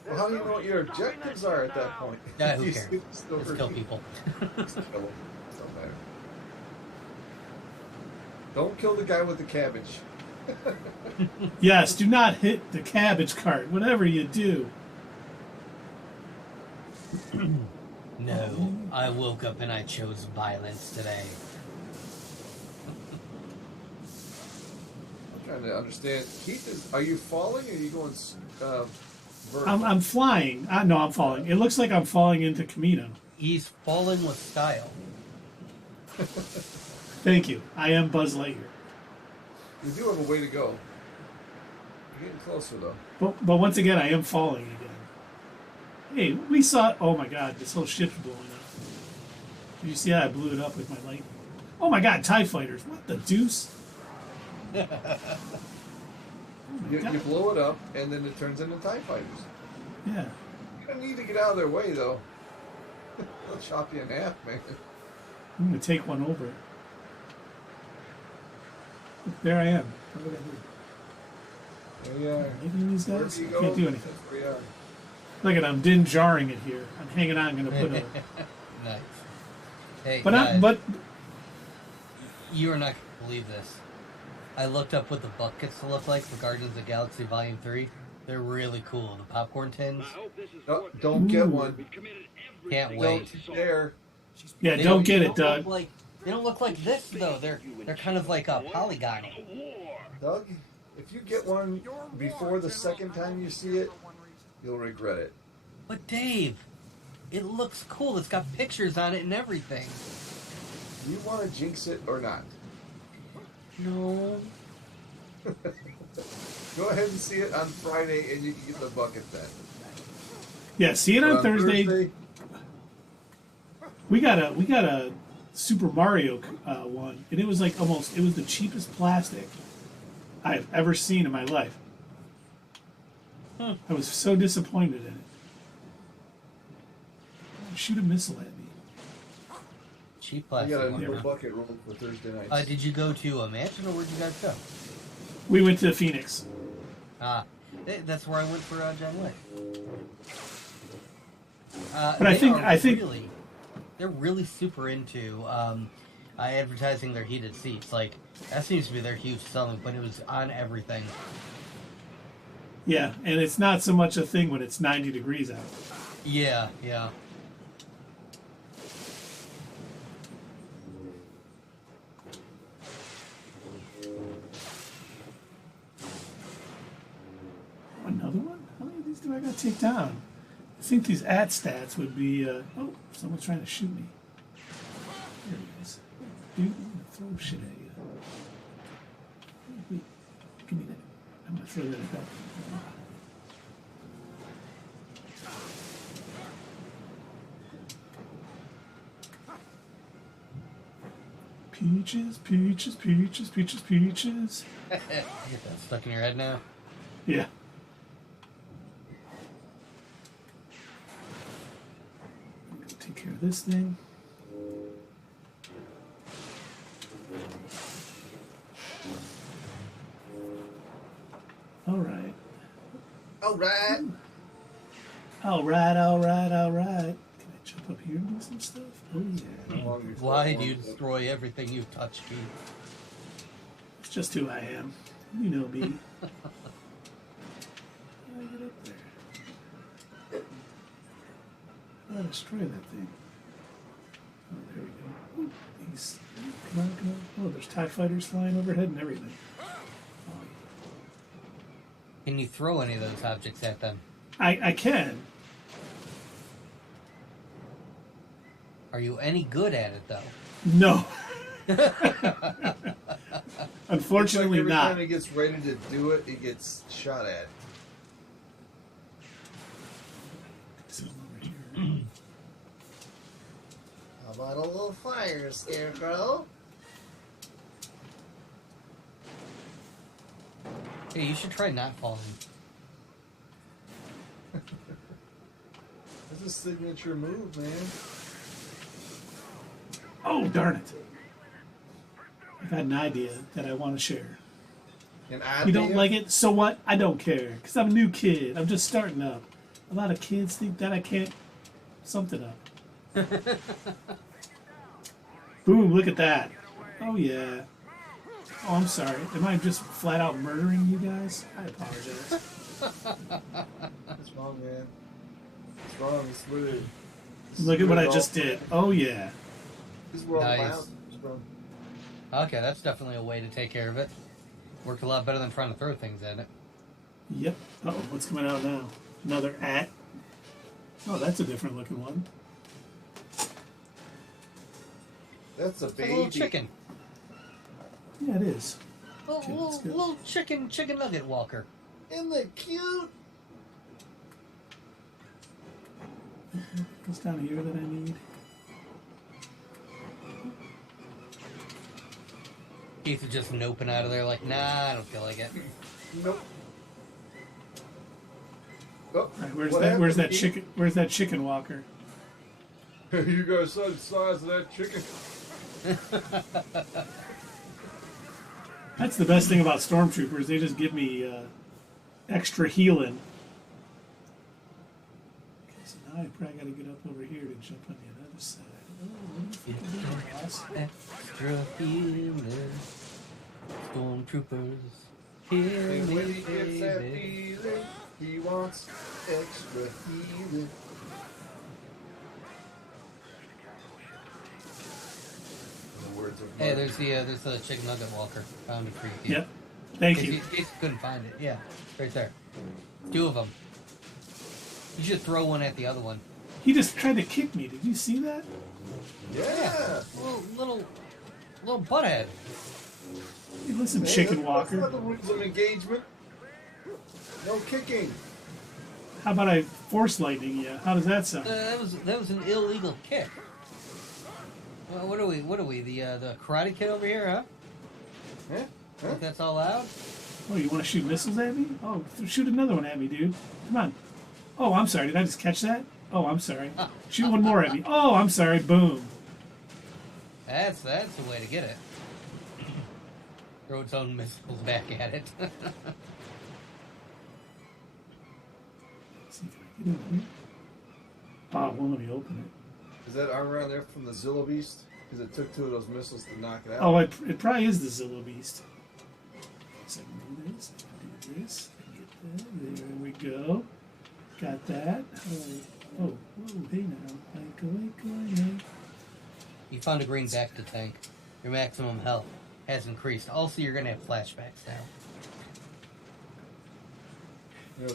Well, how do you know what your objectives are at that point? Yeah, who You cares? still Just kill people. Just kill them. Don't matter. Don't kill the guy with the cabbage. Yes, do not hit the cabbage cart, whatever you do. No, I woke up and I chose violence today. I'm trying to understand. Keith, are you falling or are you going vertical? I'm flying. No, I'm falling. It looks like I'm falling into Camino. He's falling with style. Thank you. I am Buzz Lightyear. You do have a way to go. You're getting closer, though. But once again, I am falling again. Hey, we saw... Oh my God, this whole ship's blowing up. Did you see how I blew it up with my lightning? Oh my God, TIE fighters. What the deuce? You blow it up, and then it turns into TIE fighters. Yeah. You don't need to get out of their way, though. They'll chop you in half, man. I'm going to take one over. Look, there I am. What did I do? There you are. Anything these Wherever guys? you I go, can't do anything. that's where you are. Look at I'm din jarring it here. I'm hanging on. I'm going to put a... Nice. Hey, But you are not going to believe this. I looked up what the buckets look like for Guardians of the Galaxy Volume 3. They're really cool. The popcorn tins. No, don't get one. Can't wait. Don't dare. yeah, They don't get it, look Doug. they don't look like this though. They're kind of like a polygon. Doug, if you get one before the second time you see it, you'll regret it. But Dave, it looks cool. It's got pictures on it and everything. Do you want to jinx it or not? No. Go ahead and see it on Friday, and you can get the bucket then. Yeah, see it But on Thursday. We got a Super Mario one, and it was like it was the cheapest plastic I've ever seen in my life. I was so disappointed in it. Shoot a missile at me. Cheap I plastic. got a one, new huh? bucket roll for Thursday nights. Did you go to a mansion or where'd you guys go? We went to Phoenix. That's where I went for John Wick. But I think really, they're really super into advertising their heated seats. Like that seems to be their huge selling, but it was on everything. yeah, and it's not so much a thing when it's 90 degrees out. Yeah, yeah. Another one? How many of these do I gotta take down? I think these stats would be. Oh, someone's trying to shoot me. There he is. Dude, I'm gonna throw shit at you. Wait, give me that. I'm gonna throw that at that. Peaches, peaches, peaches, peaches, peaches. Get that stuck in your head now. Yeah. I'm gonna take care of this thing. All right. All right. All right, all right, all right. Can I jump up here and do some stuff? Oh, yeah. Why do you destroy everything you touch, Keith? It's just who I am. You know me. How do I get up there? How do I destroy that thing? Oh, there we go. Ooh, these. Come on, come on. Oh, there's TIE fighters flying overhead and everything. Oh, Can you throw any of those objects at them? I can. Are you any good at it, though? No. Unfortunately, every not. time he gets ready to do it, he gets shot at. So over here. How about a little fire, Scarecrow? Hey, you should try not falling. That's a signature move, man. Oh, darn it. I got an idea that I want to share. An idea? You don't like it? So what? I don't care. Because I'm a new kid. I'm just starting up. A lot of kids think that I can't something up. Boom, look at that. Oh, yeah. Oh, I'm sorry. Am I just flat out murdering you guys? I apologize. What's wrong, man? What's wrong? It's weird. Look at what I just did. Oh, yeah. This is where all Nice. violence comes from. Okay, that's definitely a way to take care of it. Worked a lot better than trying to throw things at it. Yep. Uh-oh, what's coming out now? Another at. Oh, that's a different looking one. That's a It's like baby. a little chicken. Yeah, it is. Little, Okay, little, let's go. little chicken nugget walker. Isn't that cute? What's down here that I need? Keith is just noping out of there like, nah, I don't feel like it. Nope. Oh, All right, where's what that? Where's happened, that chicken? Where's that chicken walker? You guys saw the size of that chicken. That's the best thing about Stormtroopers. They just give me extra healing. Okay, so now I probably got to get up over here to jump on the other side. Oh, Extra healer. Stormtroopers. Heal And me, when he gets that baby. feeling, he wants extra healing. In the words of Hey, Mark. there's the chicken nugget walker. Found it for you, Keith. Yep. Thank In you. case you couldn't find it. Yeah, right there. Two of them. You should throw one at the other one. He just tried to kick me. Did you see that? Yeah. Little butthead. Hey, listen, Hey, chicken that's walker. not the rules of engagement. No kicking. How about I force lightning you? How does that sound? That was an illegal kick. Well, what are we? The Karate Kid over here, huh? Huh? Think that's all loud? Oh, you want to shoot missiles at me? Oh, shoot another one at me, dude. Come on. Oh, I'm sorry. Did I just catch that? Oh, I'm sorry. Shoot one more at me. Oh, I'm sorry. Boom. That's the way to get it. Throw its own missiles back at it. See if I can get in here. Oh, well, let me open it. Is that armor on there from the Zilla Beast? Because it took 2 of those missiles to knock it out. Oh, it probably is the Zilla Beast. So I can do this, I can do this, I can get that. There we go. Got that. Oh, whoa, hey now. Go. You found a green Bacta tank. Your maximum health has increased. Also, you're going to have flashbacks now.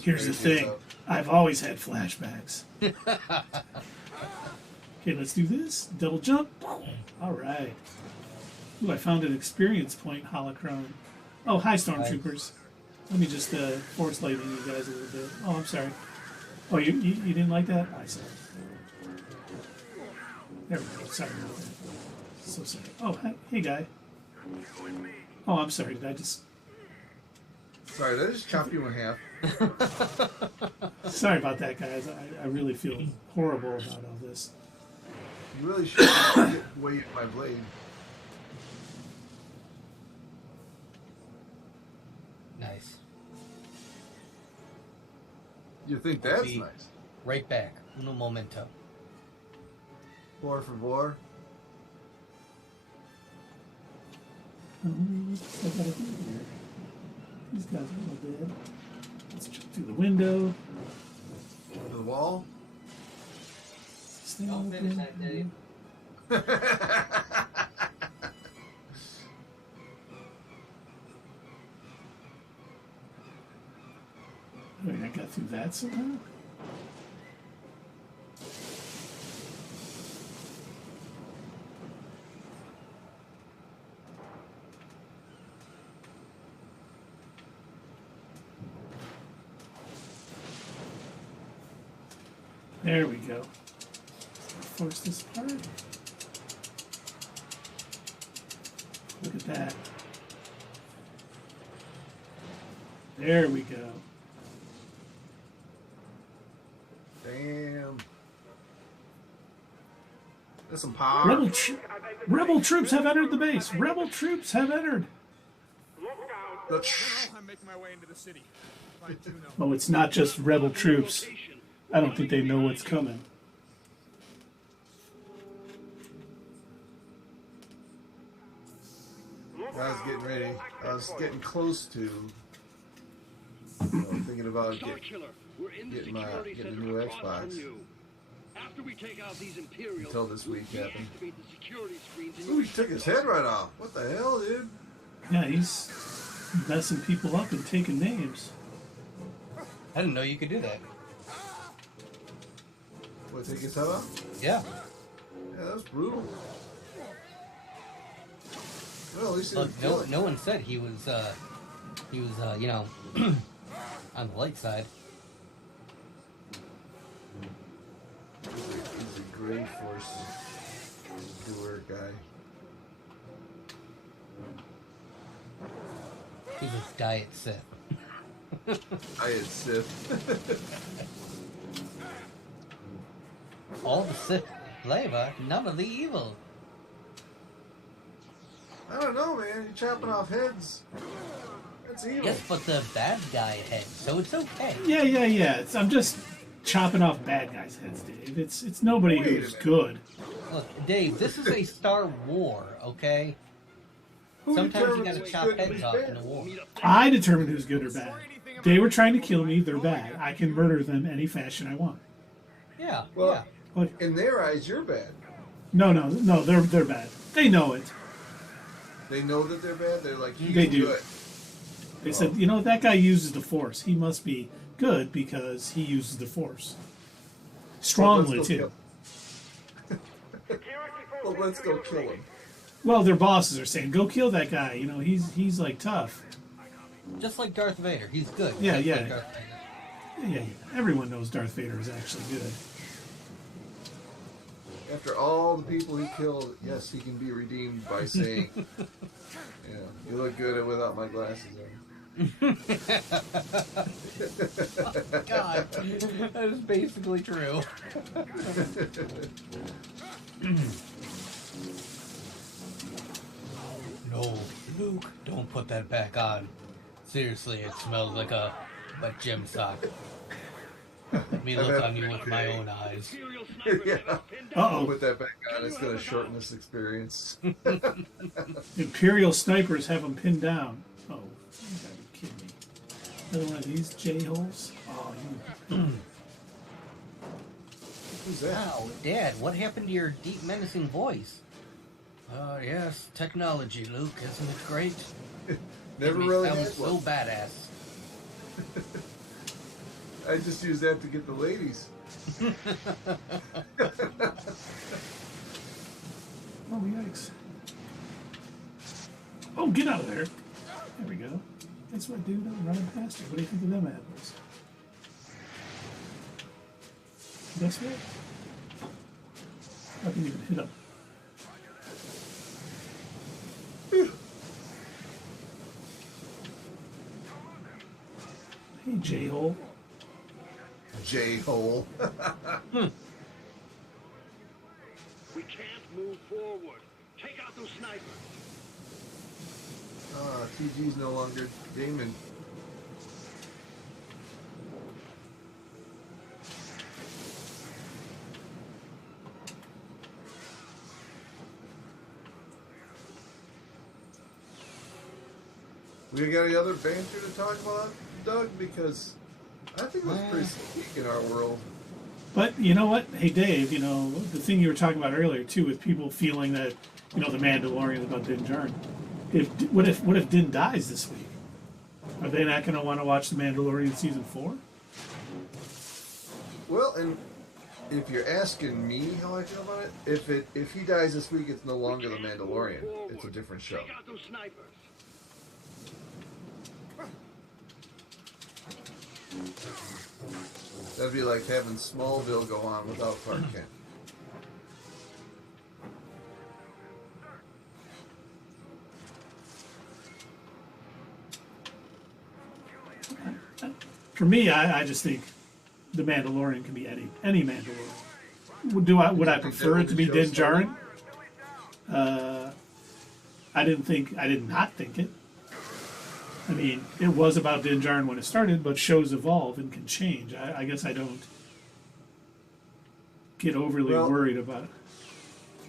Here's the thing. I've always had flashbacks. Okay, let's do this. Double jump. All right. Ooh, I found an experience point holocron. Oh, hi, Stormtroopers. Let me just force lightning you guys a little bit. Oh, I'm sorry. Oh, you didn't like that? I said. There we go. Sorry about that. So sorry. Oh, hey, guy. Oh, I'm sorry. Did I just... Sorry, did I just chop you in half? Sorry about that, guys. I really feel horrible about all this. You really should get away with my blade. Nice. You think that's nice? Right back. Uno momento. Por favor. What I gotta do here? These guys are all dead. Let's jump through the window. To the wall? Stay Don't open. finish that, Dave. Wait, I got through that somehow? There we go. Force this part. Look at that. There we go. Damn. There's some power. Rebel troops have entered the base. Rebel troops have entered. I'm making my way into the city. I do know. Well, it's not just rebel troops. I don't think they know what's coming. I was getting ready. I was getting close to thinking about Starkiller, we're in the getting security a center new across Xbox. from you. After we take out these Imperials, Until this week happened. deactivate the security screens in Ooh, your he took his head right off. What the hell, dude? Yeah, he's messing people up and taking names. I didn't know you could do that. What, take his head off? Yeah. Yeah, that was brutal. Well, at least he Look, didn't kill it. no one said he was, you know, on the light side. He's a great force doer guy. He's a diet Sith. I had Sith. All the Sith flavor, none of the evil. I don't know, man. You're chopping off heads. That's evil. Yes, but the bad guy head, so it's okay. Yeah. I'm just chopping off bad guys' heads, Dave. It's nobody Wait a who's minute. good. Look, Dave, this is a Star War, okay? Who Sometimes you determines gotta who's chop good and heads who's off bad? in the war. I determine who's good or bad. They were trying to kill me. They're bad. I can murder them any fashion I want. Yeah, Well, yeah. Look, in their eyes, you're bad. no, they're bad. They know it. They know that they're bad. They're like, he's They do. good. They said, you know, that guy uses the Force. He must be good because he uses the Force. Strongly, Well, too. Well, let's go kill him. Well, their bosses are saying, go kill that guy. You know, he's like tough. Just like Darth Vader, he's good. Yeah, Just yeah. Like Darth Vader. Yeah, everyone knows Darth Vader is actually good. After all the people he killed, yes, he can be redeemed by saying, "Yeah, you look good without my glasses on." God, that is basically true. No, Luke, don't put that back on. Seriously, it smells like a wet gym sock. Let me look on you with my own eyes. Imperial snipers Yeah. have us pinned Uh down. oh. Put that back on. It's going to shorten this experience. Imperial snipers have them pinned down. Oh, you gotta be kidding me. Another one of these J-holes? Oh, you. Who's that? Wow, Dad, what happened to your deep, menacing voice? Yes, technology, Luke, isn't it great? Never Made me really sound had so one. badass. I just use that to get the ladies. Oh, yikes. Oh, get out of there. There we go. That's what, dude. I'm running past her. What do you think of them apples? Guess what? I can even hit them. Hey, J-hole. J-hole. We can't move forward. Take out those snipers. TG's no longer Damon. We got any other banter to talk about, Doug? Because I think it was pretty sleek in our world. But you know what? Hey, Dave, you know, the thing you were talking about earlier, too, with people feeling that, you know, the Mandalorian is about Din Djarin. What if Din dies this week? Are they not going to want to watch The Mandalorian season 4? Well, and if you're asking me how I feel about it, if he dies this week, it's no longer the Mandalorian. It's a different show. Take out those snipers. That'd be like having Smallville go on without Clark Kent. For me, I just think the Mandalorian can be any Mandalorian. Would I prefer it to be Din Djarin? I did not think it. I mean, it was about Din Djarin when it started, but shows evolve and can change. I guess I don't get overly worried about it.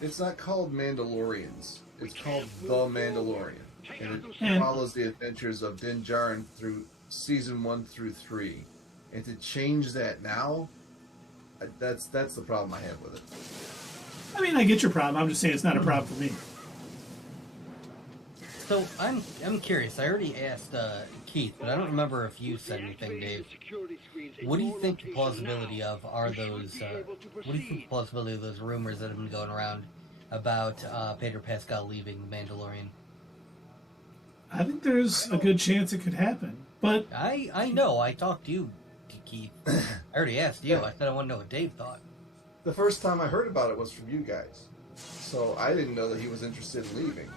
It's not called Mandalorians. It's called The Mandalorian. And it And- follows the adventures of Din Djarin through season 1 through 3. And to change that now, that's the problem I have with it. I mean, I get your problem. I'm just saying it's not a problem for me. So I'm curious. I already asked Keith, but I don't remember if you said anything, Dave. What do you think the plausibility of are those? What do you think the plausibility of those rumors that have been going around about Pedro Pascal leaving The Mandalorian? I think there's a good chance it could happen, but I know. I talked to you, Keith. I already asked you. I said I want to know what Dave thought. The first time I heard about it was from you guys. So I didn't know that he was interested in leaving.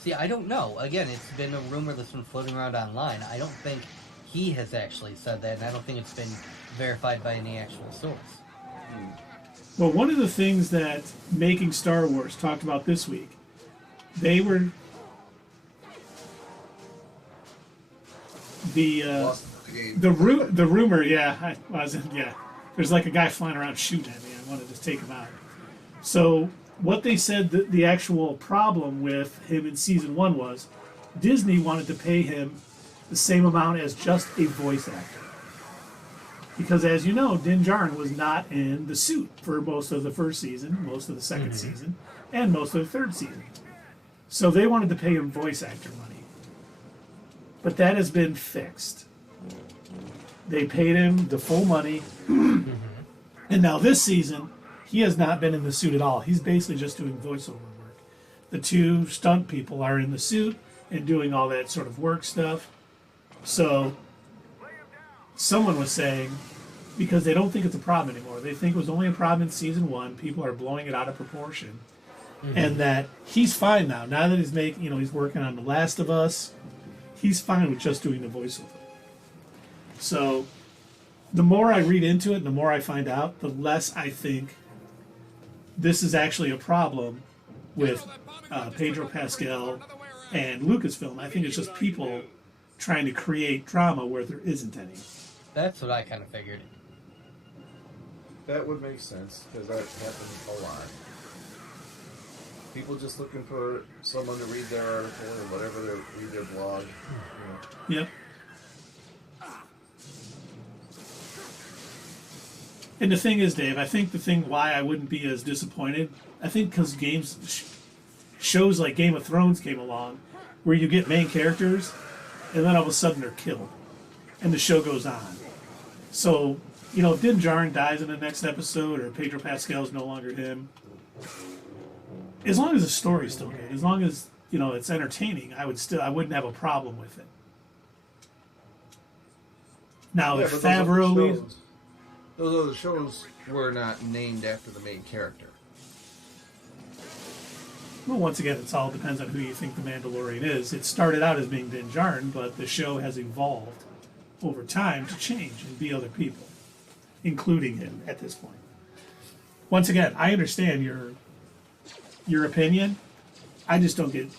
See, I don't know. Again, it's been a rumor that's been floating around online. I don't think he has actually said that, and I don't think it's been verified by any actual source. well, one of the things that Making Star Wars talked about this week, they were Lost the game. the rumor. Yeah, I wasn't. Yeah, there's like a guy flying around shooting at me. I wanted to take him out. So what they said that the actual problem with him in season 1 was Disney wanted to pay him the same amount as just a voice actor. Because as you know, Din Djarin was not in the suit for most of the first season, most of the second season, and most of the third season. So they wanted to pay him voice actor money. But that has been fixed. They paid him the full money. And now this season, he has not been in the suit at all. He's basically just doing voiceover work. The 2 stunt people are in the suit and doing all that sort of work stuff. So someone was saying, because they don't think it's a problem anymore, they think it was only a problem in season 1, people are blowing it out of proportion, and that he's fine now. Now that he's making, he's working on The Last of Us, he's fine with just doing the voiceover. So the more I read into it, and the more I find out, the less I think this is actually a problem with Pedro Pascal and Lucasfilm. I think it's just people trying to create drama where there isn't any. That's what I kind of figured. That would make sense, because that happens a lot. People just looking for someone to read their article or whatever, read their blog. You know. Yep. And the thing is, Dave, I think the thing why I wouldn't be as disappointed, I think because shows like Game of Thrones came along, where you get main characters, and then all of a sudden they're killed, and the show goes on. So, you know, if Din Djarin dies in the next episode, or Pedro Pascal's no longer him, as long as the story's still good, as long as, you know, it's entertaining, I wouldn't have a problem with it. Now, if Favreau leaves... Those other shows were not named after the main character. Well, once again, it all depends on who you think the Mandalorian is. It started out as being Din Djarin, but the show has evolved over time to change and be other people, including him at this point. Once again, I understand your opinion. I just don't get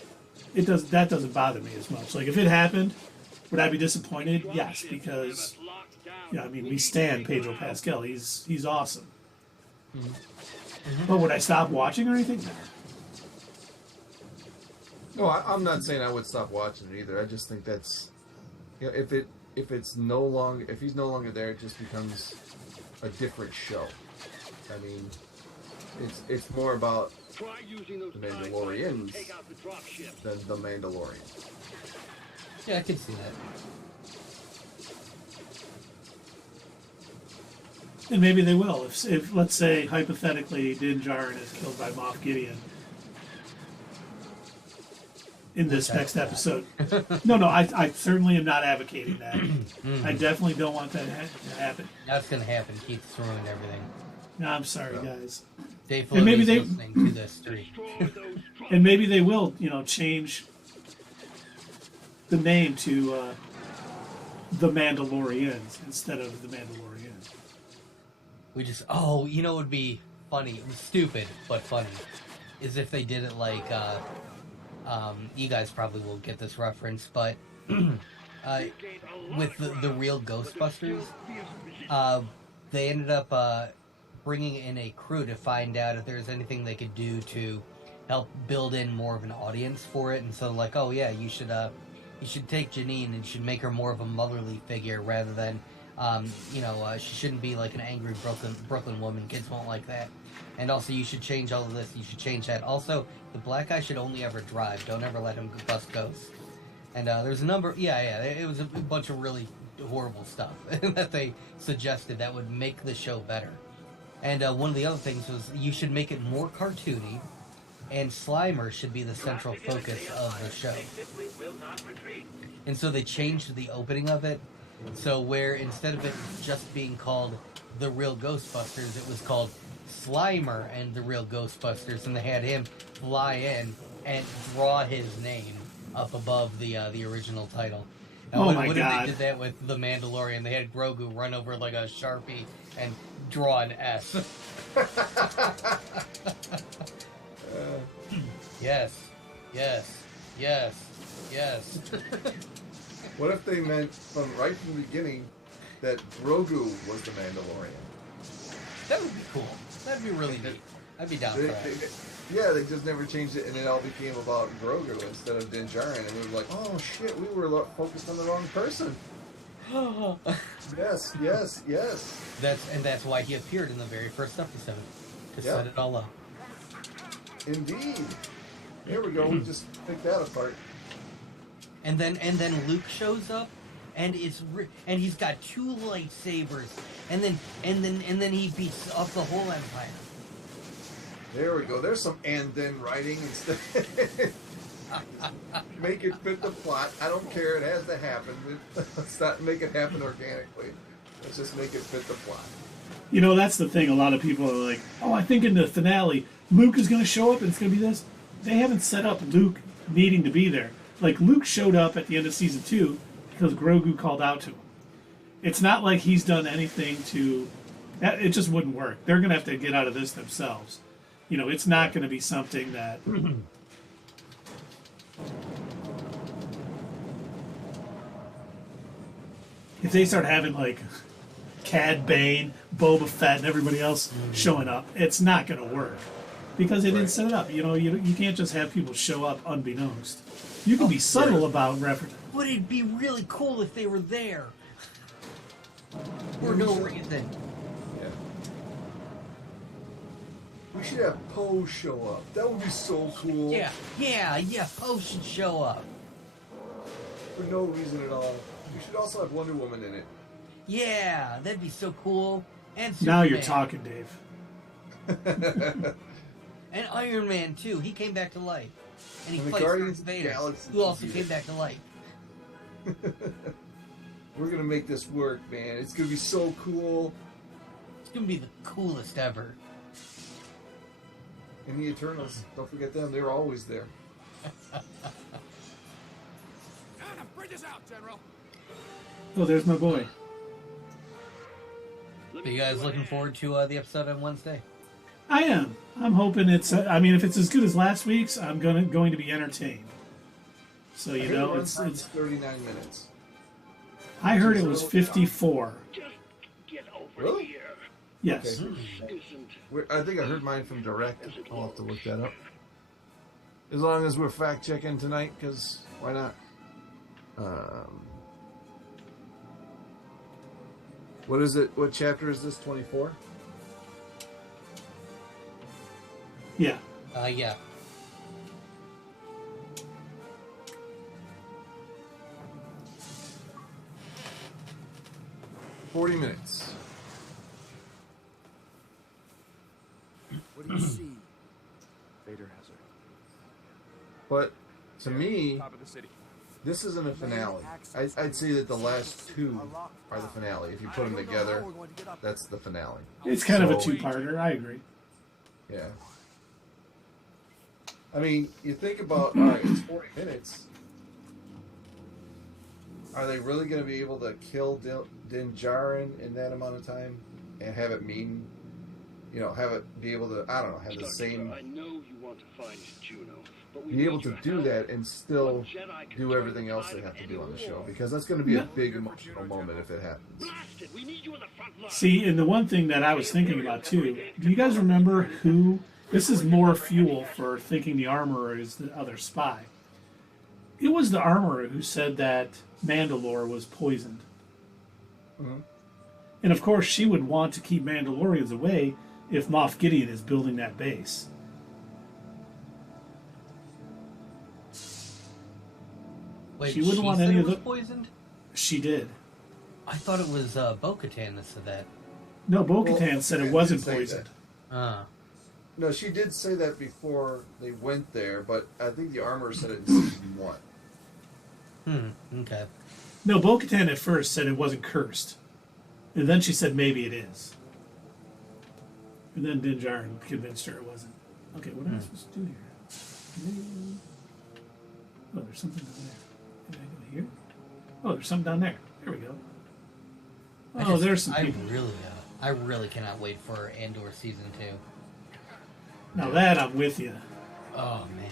it. That doesn't bother me as much. Like, if it happened, would I be disappointed? Yes, because I mean, we stand Pedro Pascal. He's awesome. Mm-hmm. But would I stop watching or anything? No, I'm not saying I would stop watching it either. I just think that's, you know, if he's no longer there, it just becomes a different show. I mean, it's more about the Mandalorians than the Mandalorian. Yeah, I can see that. And maybe they will. If let's say, hypothetically, Din Djarin is killed by Moff Gideon in this next episode. No, I certainly am not advocating that. I definitely don't want that to happen. That's going to happen. Keith's ruined everything. No, I'm sorry, guys. Dave And maybe Filoni's listening to this stream. And maybe they will, you know, change the name to the Mandalorians instead of the Mandalorian. We just, you know what would be funny, stupid, but funny, is if they did it like, you guys probably will get this reference, but with the real Ghostbusters, they ended up bringing in a crew to find out if there's anything they could do to help build in more of an audience for it, and so like, oh yeah, you should take Janine and you should make her more of a motherly figure rather than she shouldn't be like an angry Brooklyn woman. Kids won't like that. And also, you should change all of this. You should change that. Also, the black guy should only ever drive. Don't ever let him bust ghosts. And there's a number... Yeah, it was a bunch of really horrible stuff that they suggested that would make the show better. And one of the other things was you should make it more cartoony, and Slimer should be the central focus of the show. And so they changed the opening of it. So where instead of it just being called The Real Ghostbusters, it was called Slimer and The Real Ghostbusters, and they had him fly in and draw his name up above the original title. Now, my what God. if they did that with The Mandalorian? They had Grogu run over like a Sharpie and draw an S. Yes. What if they meant right from the beginning that Grogu was the Mandalorian? That would be cool. That'd be really neat. I'd be down for that. They just never changed it, and it all became about Grogu instead of Din Djarin, and we were like, oh shit, we were focused on the wrong person. Yes. That's why he appeared in the very first episode to set it all up. Indeed. Here we go. We just picked that apart. And then Luke shows up, and and he's got 2 lightsabers, and then he beats up the whole Empire. There we go. There's some and then writing instead. Make it fit the plot. I don't care. It has to happen. Let's not make it happen organically. Let's just make it fit the plot. You know, that's the thing. A lot of people are like, oh, I think in the finale, Luke is going to show up and it's going to be this. They haven't set up Luke needing to be there. Like, Luke showed up at the end of Season 2 because Grogu called out to him. It's not like he's done anything to... It just wouldn't work. They're going to have to get out of this themselves. You know, it's not going to be something that... If they start having, like... Cad Bane, Boba Fett, and everybody else showing up. It's not going to work because they didn't set it up. You can't just have people show up unbeknownst. You can be subtle about reference. But it'd be really cool if they were there. For no reason. Yeah. We should have Poe show up. That would be so cool. Yeah, Poe should show up. For no reason at all. We should also have Wonder Woman in it. Yeah, that'd be so cool. And Now Superman. you're talking, Dave. And Iron Man, too. He came back to life. And he And the fights Darth Guardians of the Vader, Galaxy who also should be came it. back to life. We're gonna make this work, man. It's gonna be so cool. It's going to be the coolest ever. And the Eternals, don't forget them. They're always there. Bridges out, General. Oh, there's my boy. Are you guys looking forward to the episode on Wednesday? I am. I'm hoping it's. I mean, if it's as good as last week's, I'm going to be entertained. So I heard the runtime's 39 minutes. I heard it was 54. Just get over Really? here. Yes. Okay. This isn't I think I heard mine from Direct. I'll have to look that up. As long as we're fact checking tonight, because why not? What is it? What chapter is this? 24? Yeah. Yeah. $40 minutes. What do you see? Vader has her. But to me, Top of the city. this isn't a finale. I'd say that the last two are the finale. If you put them together, that's the finale. It's kind of a So- two-parter. I agree. Yeah. I mean, you think about, alright, it's 40 minutes. Are they really going to be able to kill Din Djarin in that amount of time and have it mean, have it be able to, I don't know, have the same, I know you want to find Juno, but we be able need to your do help. that and still One Jedi can do turn everything the else tide they of have to any do on the show, war. because that's going to be a Yeah. big emotional moment if it happens. Blast it! We need you in the front line. See, and the one thing that I was thinking about too, do you guys remember who, this is more fuel for thinking the Armorer is the other spy. It was the Armorer who said that Mandalore was poisoned. Mhm. And of course, she would want to keep Mandalorians away if Moff Gideon is building that base. Wait, She wouldn't want said any it of was the- poisoned? She did. I thought it was Bo-Katan that said that. No, Bo-Katan Well, said it yeah, wasn't did say poisoned. No, she did say that before they went there, but I think the Armorer said it in season 1. Okay. No, Bo-Katan at first said it wasn't cursed. And then she said maybe it is. And then Din Djarin convinced her it wasn't. Okay, what am I supposed to do here? Oh, there's something down there. Can I go here? Oh, there's something down there. There we go. Oh, there's some people. I really cannot wait for Andor season 2. Now that I'm with you. Oh man.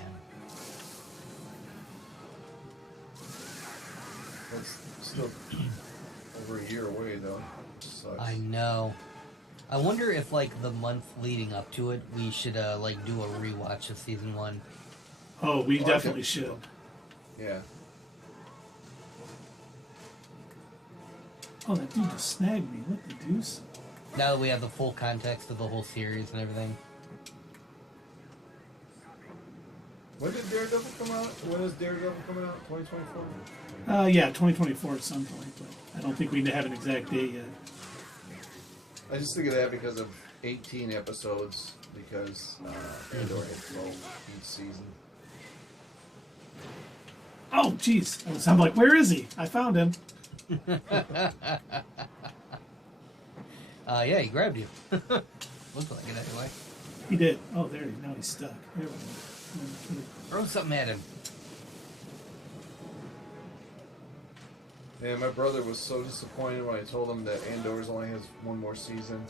That's still over a year away, though. Sucks. I know. I wonder if the month leading up to it, we should do a rewatch of season 1. Oh, we Oh, definitely okay. should. Yeah. Oh, that dude just snagged me. What the deuce? Now that we have the full context of the whole series and everything. When did Daredevil come out? When is Daredevil coming out? 2024? Yeah, 2024 at some point, but I don't think we have an exact date yet. I just think of that because of 18 episodes, because Andor had 12 each season. Oh, jeez. I'm like, where is he? I found him. Yeah, he grabbed you. Looked like it anyway. He did. Oh, there he is. Now he's stuck. There we go. Throw something at him. Yeah, my brother was so disappointed when I told him that Andor's only has one more season.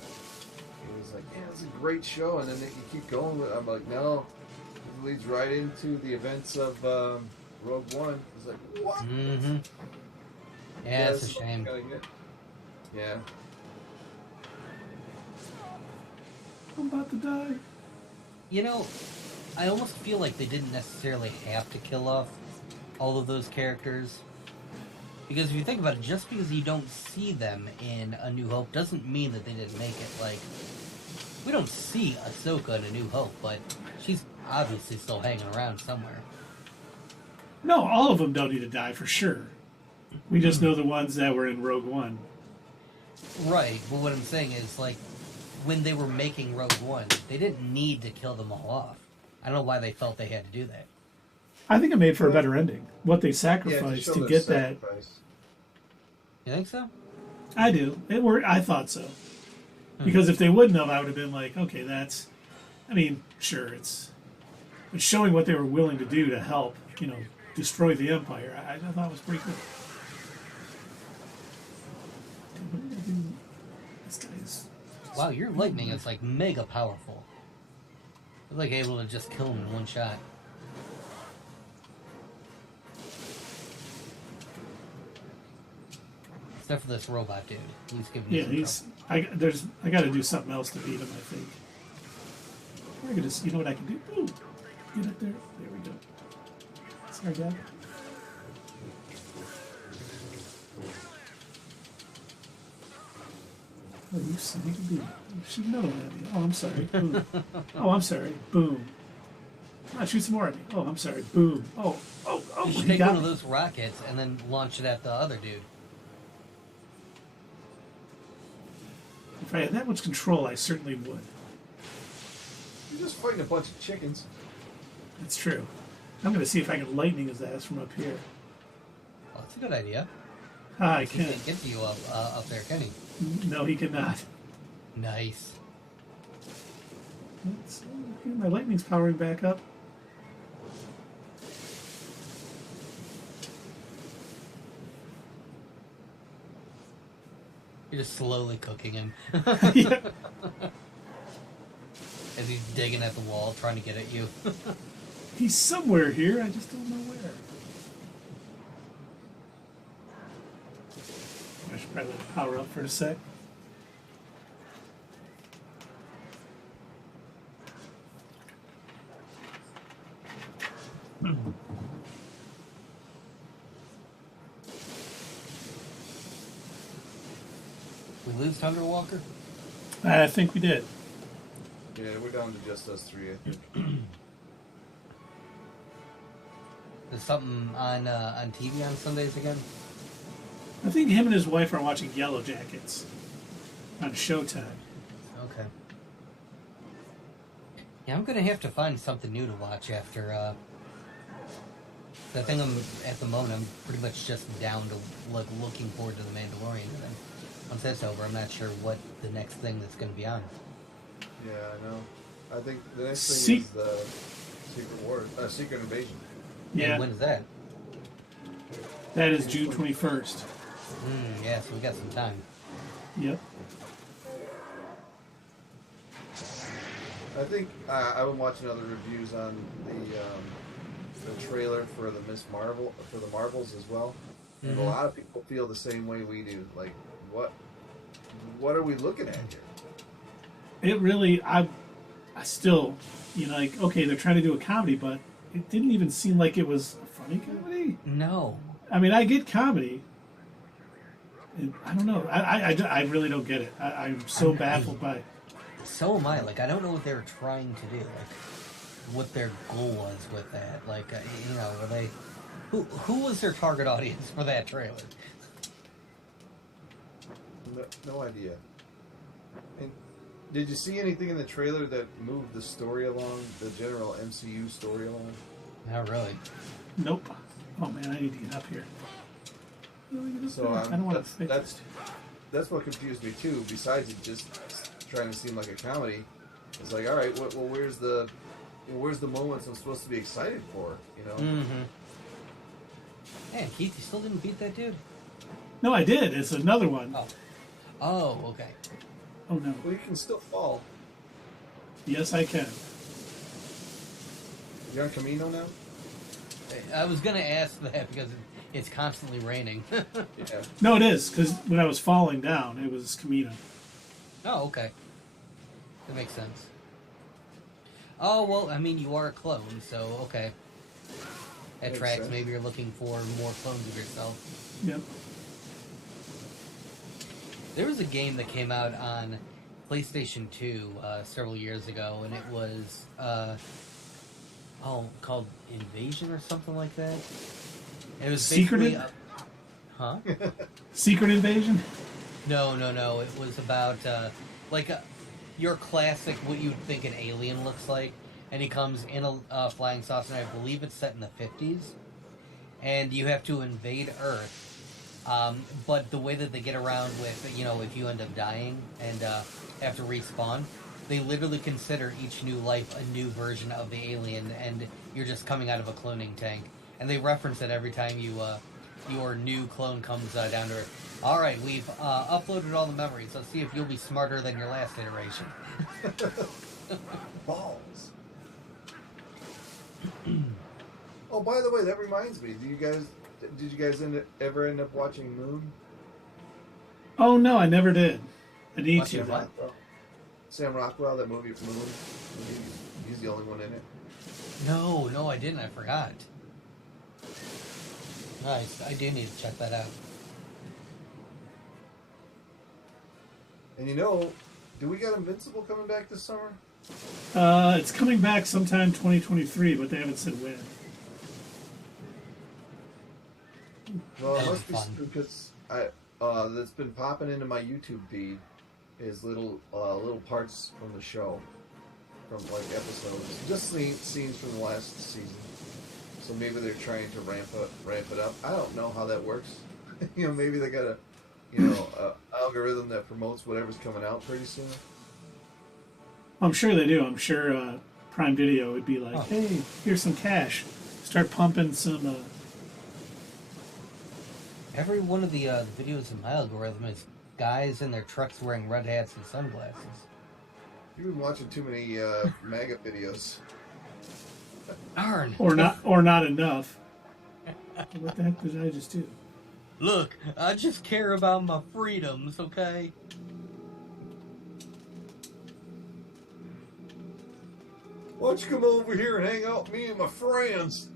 He was like, yeah, it's a great show, and then you keep going with it. I'm like, no. It leads right into the events of Rogue One. He's like, what? Mm-hmm. Yeah, it's a Yes, shame. gotta get- Yeah. I'm about to die. You know, I almost feel like they didn't necessarily have to kill off all of those characters. Because if you think about it, just because you don't see them in A New Hope doesn't mean that they didn't make it. Like, we don't see Ahsoka in A New Hope, but she's obviously still hanging around somewhere. No, all of them don't need to die for sure. We just know the ones that were in Rogue One. Right, but what I'm saying is, like, when they were making Rogue One, they didn't need to kill them all off. I don't know why they felt they had to do that. I think it made for a better ending. What they Yeah, sacrificed show to their get that. sacrifice. You think so? I do. It worked. I thought so. Because if they wouldn't have, I would have been like, okay, that's. I mean, sure, it's showing what they were willing to do to help, destroy the Empire. I thought it was pretty cool. What did I do? This guy's. Wow, your lightning is, like, mega powerful. You're, like, able to just kill him in one shot. Except for this robot dude. He's giving you some trouble. I got to do something else to beat him. I think. I could just. You know what I can do? Ooh, get up there. There we go. Sorry, Dad. Oh, you sneaky bee. You shoot another one at me. Oh, I'm sorry. Boom. Oh, I'm sorry. Boom. Oh, shoot some more at me. Oh, I'm sorry. Boom. Oh, You should he take got one of me. those rockets and then launch it at the other dude. If I had that much control, I certainly would. You're just fighting a bunch of chickens. That's true. I'm going to see if I can lightning his ass from up here. Well, that's a good idea. Ah, I He can't. can't get to you up there, can he? No, he cannot. Nice. My lightning's powering back up. You're just slowly cooking him Yeah. as he's digging at the wall, trying to get at you. He's somewhere here. I just don't know where. I should probably let it power up for a sec. We lose Thunder Walker? I think we did. Yeah, we're down to just us three, I think. There's something on TV on Sundays again? I think him and his wife are watching Yellow Jackets on Showtime. Okay. Yeah, I'm gonna have to find something new to watch after, I think at the moment, I'm pretty much just down to, like, looking forward to The Mandalorian. And then once that's over, I'm not sure what the next thing that's gonna be on. Yeah, I know. I think the next thing is the Secret Invasion. Yeah, And when is that? that is June 21st. Yeah, so we got some time. Yep. I think I've been watching other reviews on the trailer for the Marvels as well. And a lot of people feel the same way we do. Like, what are we looking at here? It really, I still, like, okay, they're trying to do a comedy, but it didn't even seem like it was a funny comedy. No. I mean, I get comedy. And I don't know. I really don't get it. I'm so baffled by it. So am I. Like, I don't know what they were trying to do. Like, what their goal was with that. Like, were they... Who was their target audience for that trailer? No idea. And did you see anything in the trailer that moved the story along, the general MCU story along? Not really. Nope. Oh man, I need to get up here. So I don't want to fix that's what confused me too. Besides it just trying to seem like a comedy, it's like, all right, well, where's the moments I'm supposed to be excited for? Mm-hmm. Man, Keith, you still didn't beat that dude? No, I did. It's another one. Oh, okay. Oh no. Well, you can still fall. Yes, I can. You're on Camino now. I was gonna ask that because it's constantly raining. Yeah. No, it is because when I was falling down, it was Camino. Oh, okay. That makes sense. Oh, well, I mean, you are a clone, so okay. That Makes tracks. sense. Maybe you're looking for more clones of yourself. Yep. There was a game that came out on PlayStation 2 several years ago, and it was called Invasion or something like that. It was basically huh? Secret Invasion? No. It was about your classic what you'd think an alien looks like, and he comes in a flying saucer, and I believe it's set in the 50s, and you have to invade Earth. But the way that they get around with, if you end up dying and have to respawn, they literally consider each new life a new version of the alien, and you're just coming out of a cloning tank. And they reference it every time your new clone comes down to Earth. All right, we've uploaded all the memories. Let's see if you'll be smarter than your last iteration. Balls. Oh, by the way, that reminds me. Did you guys ever end up watching Moon? Oh, no, I never did. I need Watching to. what? Sam Rockwell, that movie Moon. He's the only one in it. No, I didn't. I forgot. Nice. I do need to check that out. And do we got Invincible coming back this summer? It's coming back sometime 2023, but they haven't said when. Well, it That'll must be be fun. because that's been popping into my YouTube feed is little parts from the show, from like episodes, just scenes from the last season. So maybe they're trying to ramp it up. I don't know how that works. Maybe they got a algorithm that promotes whatever's coming out pretty soon. I'm sure they do. I'm sure Prime Video would be like, hey, here's some cash. Start pumping some... Every one of the videos in my algorithm is guys in their trucks wearing red hats and sunglasses. You've been watching too many MAGA videos. Darn. or not enough. What the heck did I just do? Look, I just care about my freedoms, okay? Why don't you come over here and hang out with me and my friends?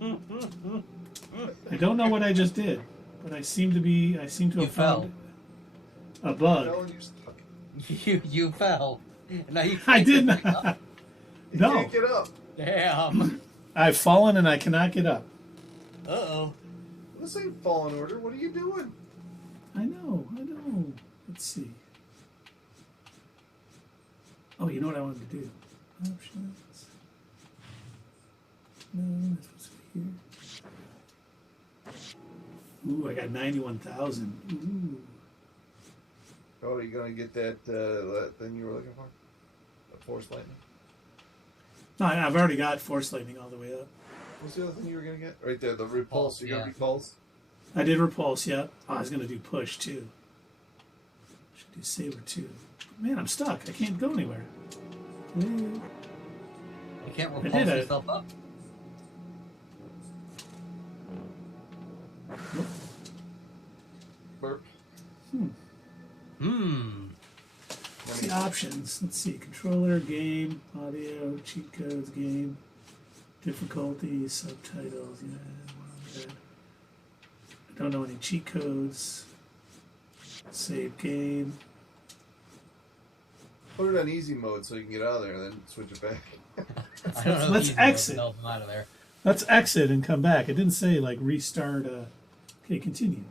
I don't know what I just did, but I seem to You have fell. found a bug. No, you're stuck. You fell. Now you I can't did get back not. up. You No. can't get up. Damn. I've fallen and I cannot get up. Uh-oh. This ain't Fallen Order. What are you doing? I know. Let's see. Oh, you know what I wanted to do? Options. No, that's supposed to be here. Ooh, I got 91,000. Ooh. Oh, are you gonna get that thing you were looking for? The Force Lightning? No, I've already got Force Lightning all the way up. What's the other thing you were gonna get? Right there, the Repulse. You got Yeah. Repulse? I did Repulse, yeah. Oh, I was going to do Push, too. Should do Saber, too. Man, I'm stuck. I can't go anywhere. You can't I repulse did. yourself up. Burp. What's the options? Let's see. Controller, game, audio, cheat codes, game, difficulty, subtitles. Yeah, well, good. I don't know any cheat codes. Save game. Put it on easy mode so you can get out of there and then switch it back. I don't know. Let's if you can exit. help them out of there. Let's exit and come back. It didn't say, like, restart. Okay, continue.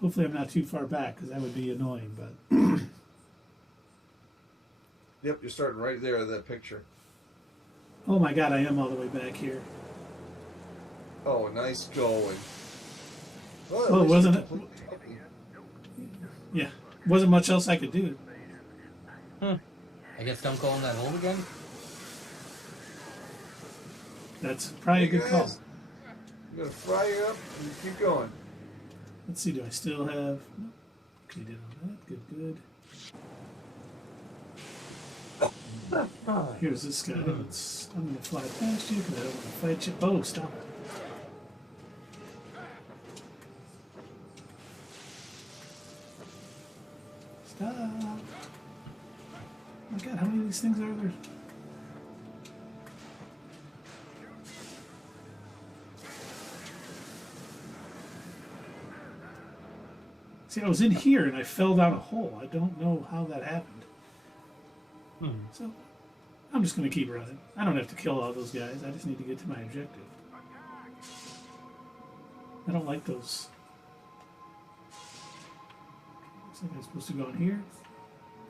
Hopefully I'm not too far back, because that would be annoying, but... Yep, you're starting right there at that picture. Oh my god, I am all the way back here. Oh, nice going. Well, at Oh, least wasn't you're it? completely happy. Yeah. Wasn't much else I could do. I guess don't go in that hole again? That's probably a Hey, good call. guys, I'm gonna fry you up and keep going. Let's see, do I still have... No. Okay, did all that. Good. Here's this guy. I'm going to fly past you because I don't want to fight you. Oh, stop it. Stop. my God, how many of these things are there? See, I was in here and I fell down a hole. I don't know how that happened. So, I'm just going to keep running. I don't have to kill all those guys. I just need to get to my objective. I don't like those. Looks like I'm supposed to go in here.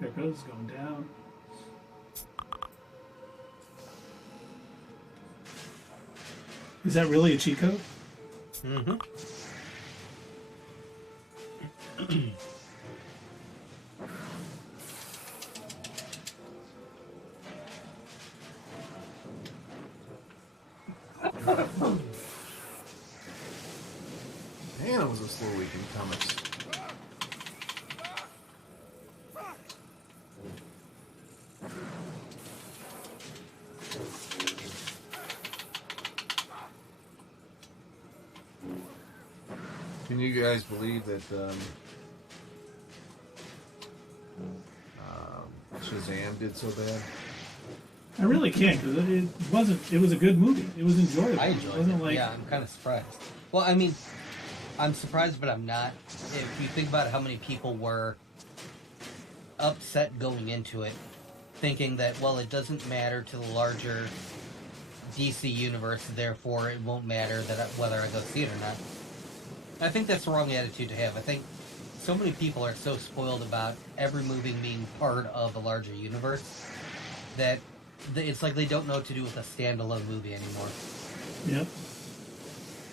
There it goes, going down. Is that really a cheat code? Mm-hmm. Man, it was a slow week in comics. Can you guys believe that Shazam did so bad? I really can't, because it was a good movie. It was enjoyable. I enjoyed It wasn't it. like, Yeah, I'm kind of surprised. Well, I mean, I'm surprised, but I'm not. If you think about how many people were upset going into it, thinking that, well, it doesn't matter to the larger DC universe, therefore it won't matter whether I go see it or not. I think that's the wrong attitude to have. I think so many people are so spoiled about every movie being part of a larger universe that it's like they don't know what to do with a standalone movie anymore. yep.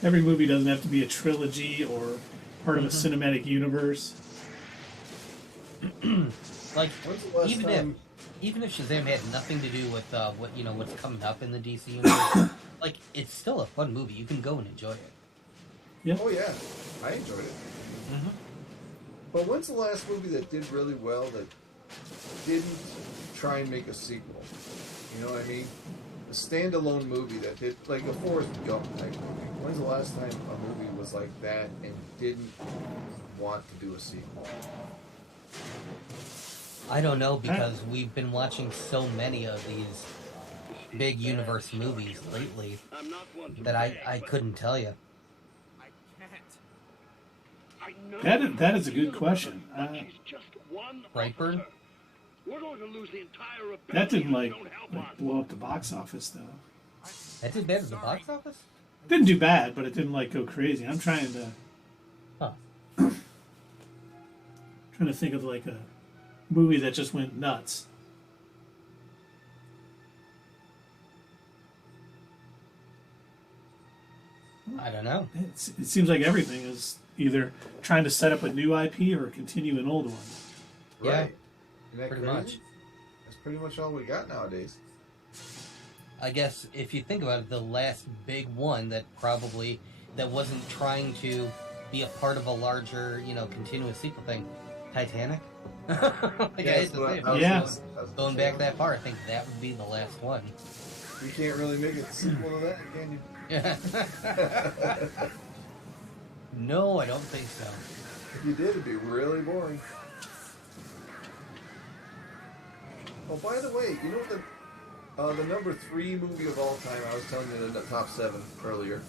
Every movie doesn't have to be a trilogy or part of a cinematic universe. Like, When's the last time? even if Shazam had nothing to do with what's coming up in the DC universe, like, it's still a fun movie. You can go and enjoy it. Yep. Oh yeah, I enjoyed it. Mm-hmm. But when's the last movie that did really well that didn't try and make a sequel? You know what I mean? A standalone movie that did, like a Forrest Gump type movie. When's the last time a movie was like that and didn't want to do a sequel? I don't know, because we've been watching so many of these big universe movies lately I'm not one to that beg, I but couldn't tell you. I can't. I know That is a good question. she's just one Brightburn? officer. We're going to lose the entire ability That didn't if like you don't help us. blow up the box office though. That did bad at the box office? Didn't do bad, but it didn't like go crazy. I'm trying to Huh. think of like a movie that just went nuts. I don't know. It seems like everything is either trying to set up a new IP or continue an old one. Yeah, Right. Isn't that pretty crazy? much. That's pretty much all we got nowadays. I guess if you think about it, the last big one that wasn't trying to be a part of a larger, continuous sequel thing, Titanic. Like, I hate to say it, but Yeah. going back that far, I think that would be the last one. You can't really make a sequel to that, can you? Yeah. No, I don't think so. If you did, it'd be really boring. Oh, by the way, you know the number 3 movie of all time, I was telling you the top 7 earlier.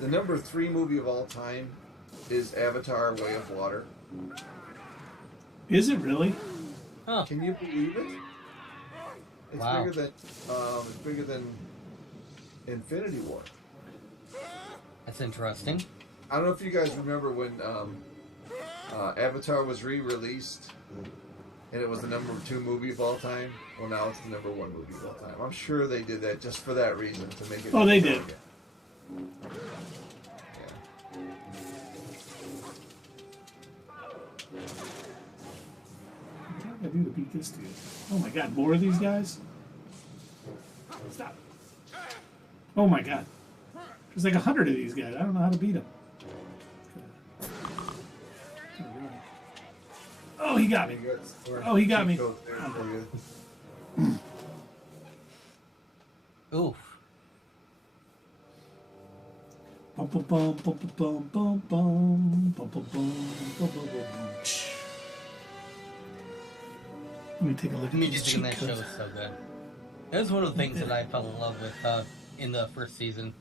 The number 3 movie of all time is Avatar: Way of Water. Is it really? Huh. Can you believe it? It's Wow. bigger than Infinity War. That's interesting. I don't know if you guys remember when Avatar was re-released and it was the number 2 movie of all time. Well, now it's the number 1 movie of all time. I'm sure they did that just for that reason, to make it. Oh, they did. Yeah. What do I do to beat this dude? Oh my god, more of these guys? Stop. Oh my god. There's like 100 of these guys. I don't know how to beat them. Oh, he got me. Oh, he got me. Oof. Bum bum bum bum bum bum bum bum bum bum bum bum bum. Let me take a look at The these music in cheat that show codes. is so good. It was one of the things that I fell in love with in the first season.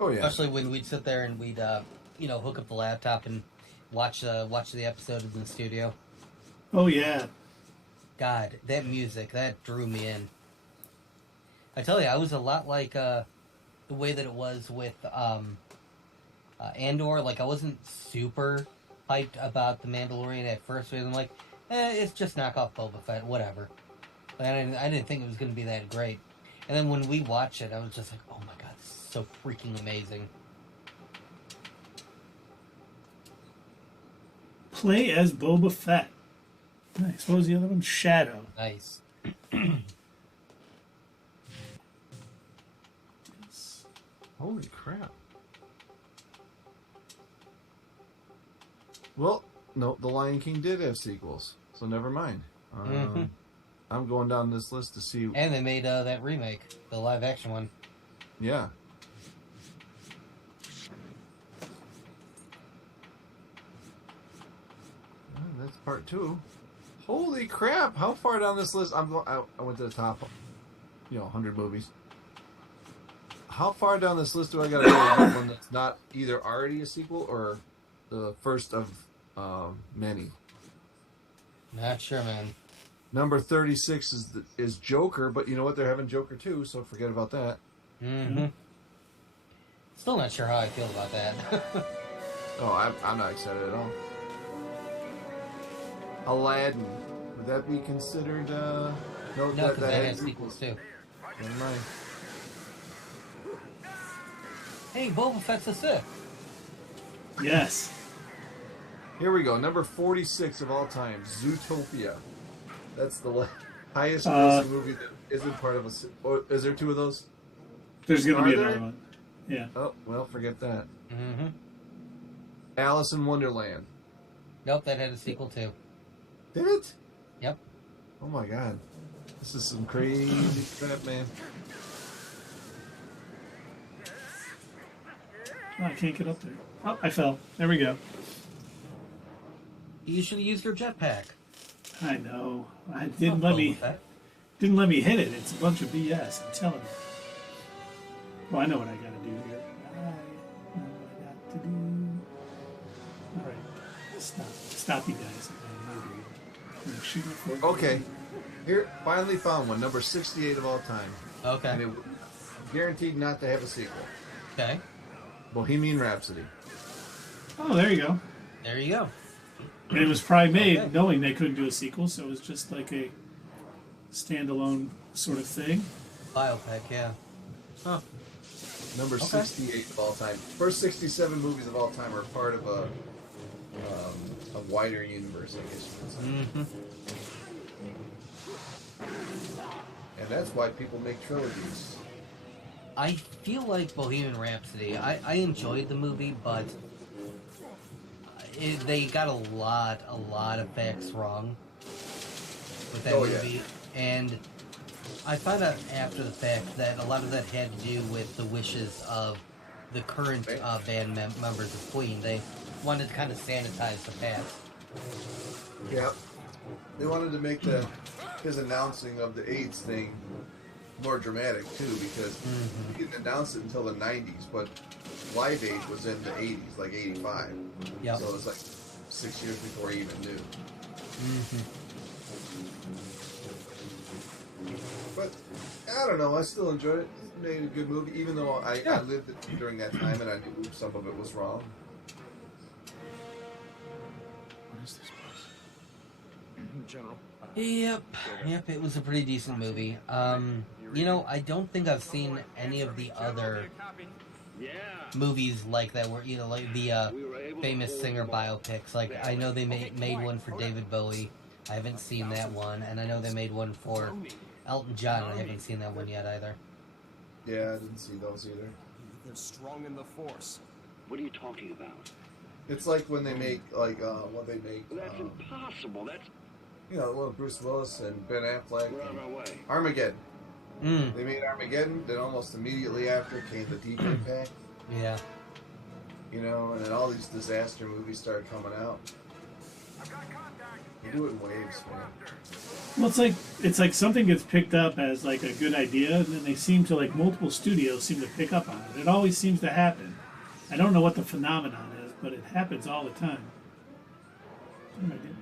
Oh yeah. Especially when we'd sit there and we'd, hook up the laptop and watch the episode in the studio. Oh yeah. God, that music, that drew me in. I tell you, I was a lot like the way that it was with Andor. Like, I wasn't super hyped about The Mandalorian at first, but I'm like, it's just knockoff Boba Fett, whatever. But I didn't think it was going to be that great. And then when we watched it, I was just like, oh my god, this is so freaking amazing. Play as Boba Fett. Nice. What was the other one? Shadow. Nice. Holy crap. Well, no, The Lion King did have sequels, so never mind. I'm going down this list to see. And they made that remake, the live action one. Yeah. That's part 2. Holy crap! How far down this list? I went to the top. 100 movies. How far down this list do I gotta go to get one that's not either already a sequel or the first of many? Not sure, man. Number 36 is Joker, but you know what? They're having Joker 2, so forget about that. Mm-hmm. Still not sure how I feel about that. Oh, I'm not excited at all. Aladdin, would that be considered? No, No, because that had has sequels too. Never mind. Hey, Boba Fett's a Sith. Yes. Here we go. Number 46 of all time, Zootopia. That's the highest Uh, grossing movie that isn't part of a. Or is there 2 of those? There's going to Are be there? another one. Yeah. Oh well, forget that. Mm-hmm. Alice in Wonderland. Nope, that had a sequel too. Did it? Yep. Oh my god, this is some crazy crap, man. Oh, I can't get up there. Oh, I fell. There we go. You should have used your jetpack. I know. I It's didn't not let me. Boba Fett. Didn't let me hit it. It's a bunch of BS. I'm telling you. Well, I know what I got to do here. I know what I got to do. All right. Stop, you guys. I'm gonna shoot my fork. Okay, here finally found one. Number 68 of all time, and Okay. it guaranteed not to have a sequel. Okay. Bohemian Rhapsody. Oh, there you go. There you go. And it was probably made Okay. knowing they couldn't do a sequel, so it was just like a standalone sort of thing. Biopic, yeah. Huh. Number 68 of all time. First 67 movies of all time are part of a wider universe, I guess you could say. Mm-hmm. And that's why people make trilogies. I feel like Bohemian Rhapsody. I enjoyed the movie, but they got a lot of facts wrong with that movie, and I found out after the fact that a lot of that had to do with the wishes of the current band members of Queen. They wanted to kind of sanitize the past. Yeah. They wanted to make his announcing of the AIDS thing more dramatic too, because he didn't announce it until the 90s, but Live Aid was in the 80s, like 85. Yep. So it was like 6 years before he even knew. But I don't know, I still enjoyed it. It made a good movie, even though I lived it during that time and I knew some of it was wrong. What is this place? General. Yep, it was a pretty decent movie. I don't think I've seen any of the other movies like that where, like the famous singer biopics. Like, I know they made one for David Bowie. I haven't seen that one. And I know they made one for Elton John. I haven't seen that one yet either. Yeah, I didn't see those either. They're strong in the Force. What are you talking about? It's like when they make, like, what they make, That's impossible. That's well, Bruce Willis and Ben Affleck. we're on our way. Armageddon. Mm, They made Armageddon, then almost immediately after came the Deep Impact, yeah. and then all these disaster movies started coming out. They do it in waves, man. Well, it's like something gets picked up as like a good idea, and then they seem to like multiple studios seem to pick up on it. It always seems to happen. I don't know what the phenomenon is, but it happens all the time. What am I doing?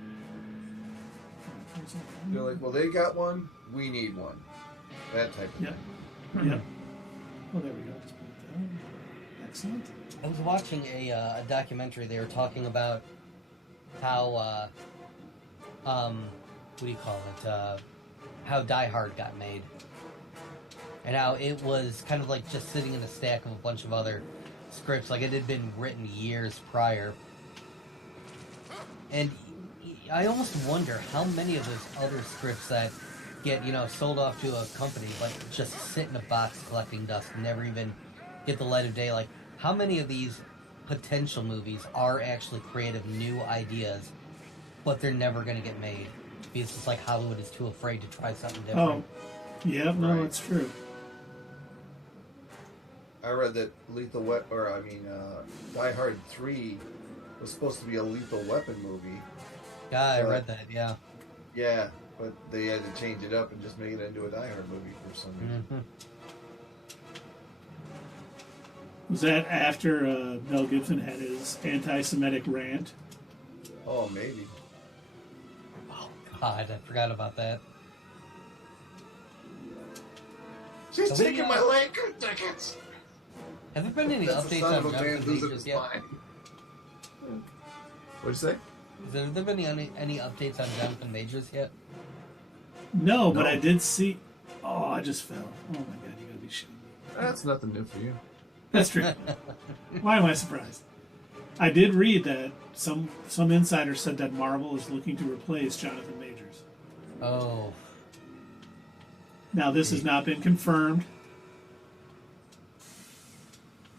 They're like, well, they got one, we need one. That type of Yep. thing. Yep. Well, there we go. Just put it down. Excellent. I was watching a documentary. They were talking about how, what do you call it? How Die Hard got made. And how it was kind of like just sitting in a stack of a bunch of other scripts. Like it had been written years prior. And I almost wonder how many of those other scripts that get, sold off to a company, but just sit in a box collecting dust and never even get the light of day. Like, how many of these potential movies are actually creative new ideas, but they're never going to get made because it's like Hollywood is too afraid to try something different. Oh, yeah, no, Right. that's true. I read that Die Hard 3 was supposed to be a Lethal Weapon movie. Yeah, I read that, yeah. Yeah, but they had to change it up and just make it into a Die Hard movie for some reason. Mm-hmm. Was that after Mel Gibson had his anti-Semitic rant? Oh, maybe. Oh, God, I forgot about that. She's So taking my Laker tickets! Have there been any That's the updates son on of a man Jonathan losing Majors his yet? mind. What'd you say? Have there been any updates on Jonathan Majors yet? No, but No. I did see. Oh, I just fell. Oh my God, you gotta be shitting me. That's nothing new for you. That's true. Why am I surprised? I did read that some insider said that Marvel is looking to replace Jonathan Majors. Oh, Now this has not been confirmed,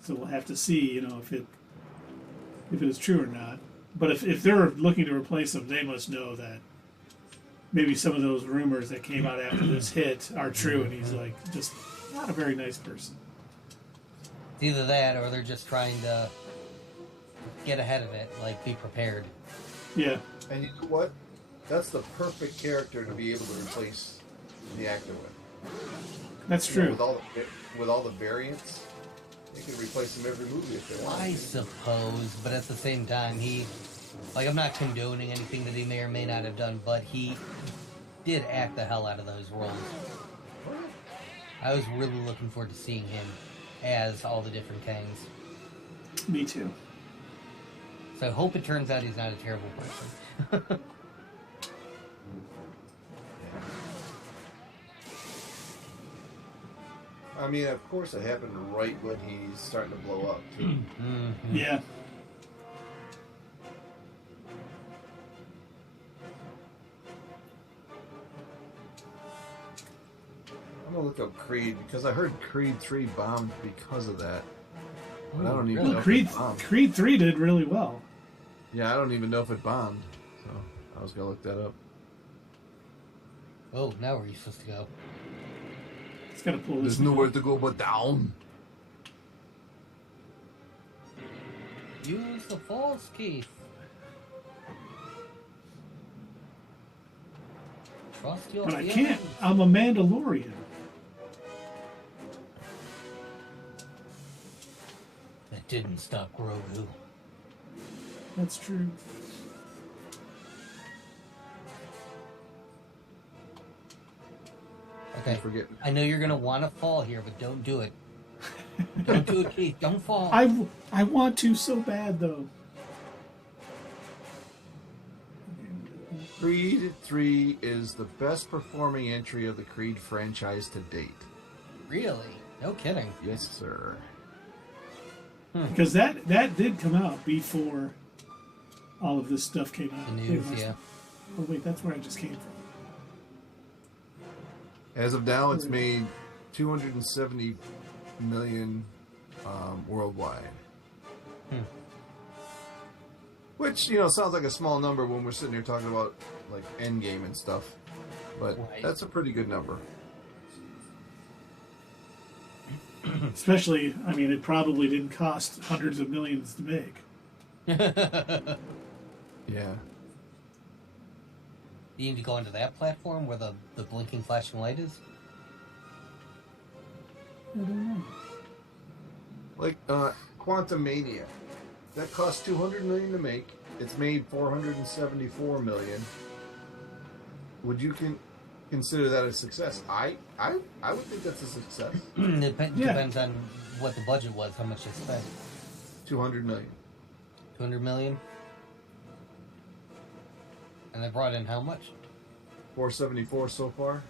so we'll have to see, if it is true or not. But if they're looking to replace him, they must know that maybe some of those rumors that came out after this hit are true, and he's like just not a very nice person. it's either that or they're just trying to get ahead of it, like be prepared. Yeah, And you know what? That's the perfect character to be able to replace the actor with. that's true. With all the variants, they can replace him every movie if they want. I suppose, but at the same time, I'm not condoning anything that he may or may not have done, but he did act the hell out of those roles. I was really looking forward to seeing him as all the different Kangs. Me too. So I hope it turns out he's not a terrible person. I mean, of course, it happened right when he's starting to blow up, too. Mm-hmm. Yeah. I'm gonna look up Creed because I heard Creed 3 bombed because of that. But I don't even really? know Creed if it bombed. Creed 3 did really well. Yeah, I don't even know if it bombed. So I was gonna look that up. Oh, now where are you supposed to go? It's got to pull this. There's nowhere to go but down. Use the false key. Trust your But I feelings. can't. I'm a Mandalorian. That didn't stop Grogu. That's true. Okay. Forget. I know you're gonna want to fall here, but don't do it. Don't do it, Keith. Don't fall. I want to so bad though. Creed 3 is the best performing entry of the Creed franchise to date. Really? No kidding. Yes, sir. Because that did come out before all of this stuff came out. The news, yeah. Oh wait, that's where I just came from. As of now, it's made 270 million worldwide. Which, sounds like a small number when we're sitting here talking about, like, Endgame and stuff. But Right. that's a pretty good number. Especially, I mean, it probably didn't cost hundreds of millions to make. Yeah. You need to go onto that platform where the blinking flashing light is? I don't know. Like Quantum Mania, that cost $200 million to make. It's made $474 million. Would you consider that a success? I would think that's a success. Depends on what the budget was, how much they spent. $200 million. 200 million? And they brought in how much? 474 so far.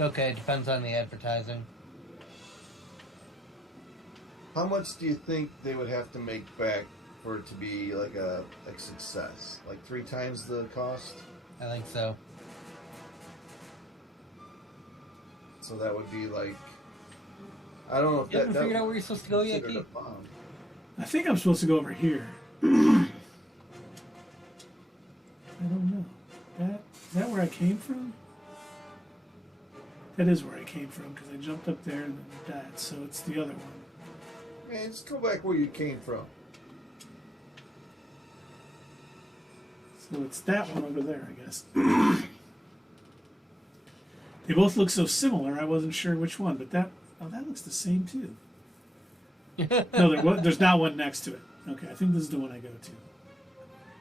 Okay, depends on the advertising. How much do you think they would have to make back for it to be like a success? Like 3 times the cost? I think so. So that would be like, I don't know if You that. haven't figured out where you're supposed to go yet, considered Keith? a bomb. I think I'm supposed to go over here. I don't know. Is that where I came from? That is where I came from because I jumped up there and then died. So it's the other one. Man, just go back where you came from. So it's that one over there, I guess. They both look so similar. I wasn't sure which one, but that looks the same too. No, there's not one next to it. Okay, I think this is the one I go to.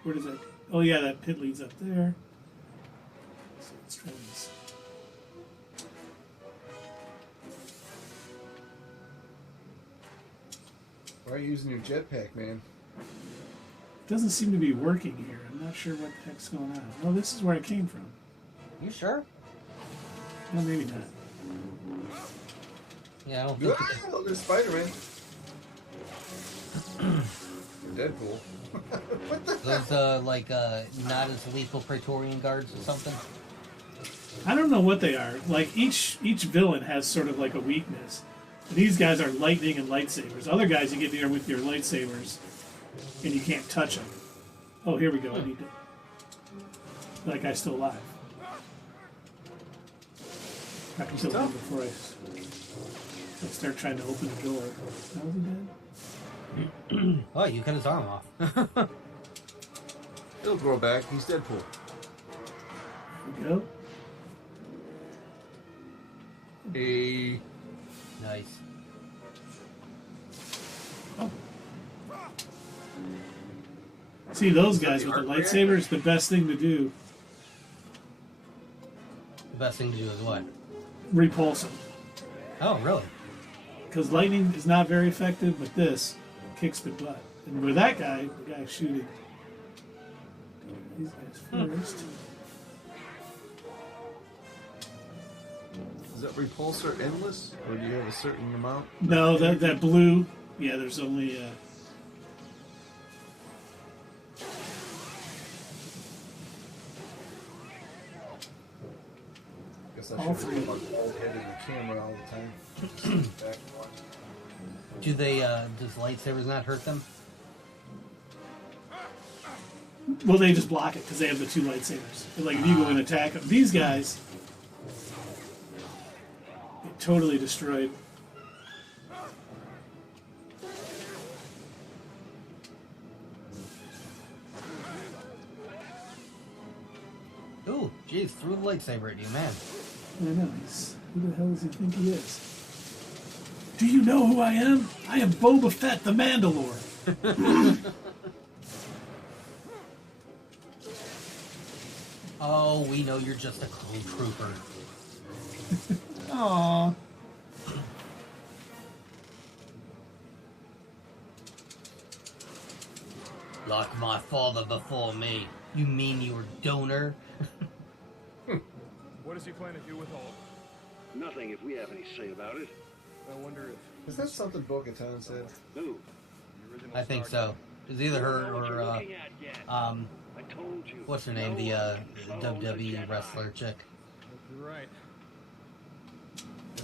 Where does that? Oh yeah, that pit leads up there. So let's try this. Why are you using your jetpack, man? It doesn't seem to be working here. I'm not sure what the heck's going on. Oh, this is where I came from. You sure? No, maybe not. Yeah, I don't think Ah, there's Spider-Man. Deadpool. What the those not as lethal Praetorian guards or something. I don't know what they are. Like each villain has sort of like a weakness. These guys are lightning and lightsabers. Other guys you get near with your lightsabers and you can't touch them. Oh, here we go. I need to. That guy's still alive. I can kill him before I start trying to open the door. How is he dead? Oh, you cut his arm off. It'll grow back. He's Deadpool. There we go. Hey. Nice. Oh. See, those guys with the lightsabers, the best thing to do, The best thing to do is what? repulse them. Oh, really? Because lightning is not very effective, but this kicks the butt. And with that guy, the guy shooting these guys first. Is that repulsor endless, or do you have a certain amount? No, that blue. Yeah, there's only. Guess I should have my bald head in the camera all the time. Back one. Do they, does lightsabers not hurt them? Well, they just block it because they have the 2 lightsabers. And like if you go and attack them, these guys get totally destroyed. Ooh, jeez, threw the lightsaber at you, man. I know. Who the hell does he think he is? Do you know who I am? I am Boba Fett, the Mandalore. Oh, we know you're just a clone trooper. Aww. Like my father before me. You mean you were donor? What does he plan to do with all? Nothing if we have any say about it. I wonder if Is that something Bo-Katan said? Who? the original I think Starkiller- so. It's either her What you're or, looking at yet. I told you. what's her name? No The one owns a WWE Jedi. wrestler chick. You're right.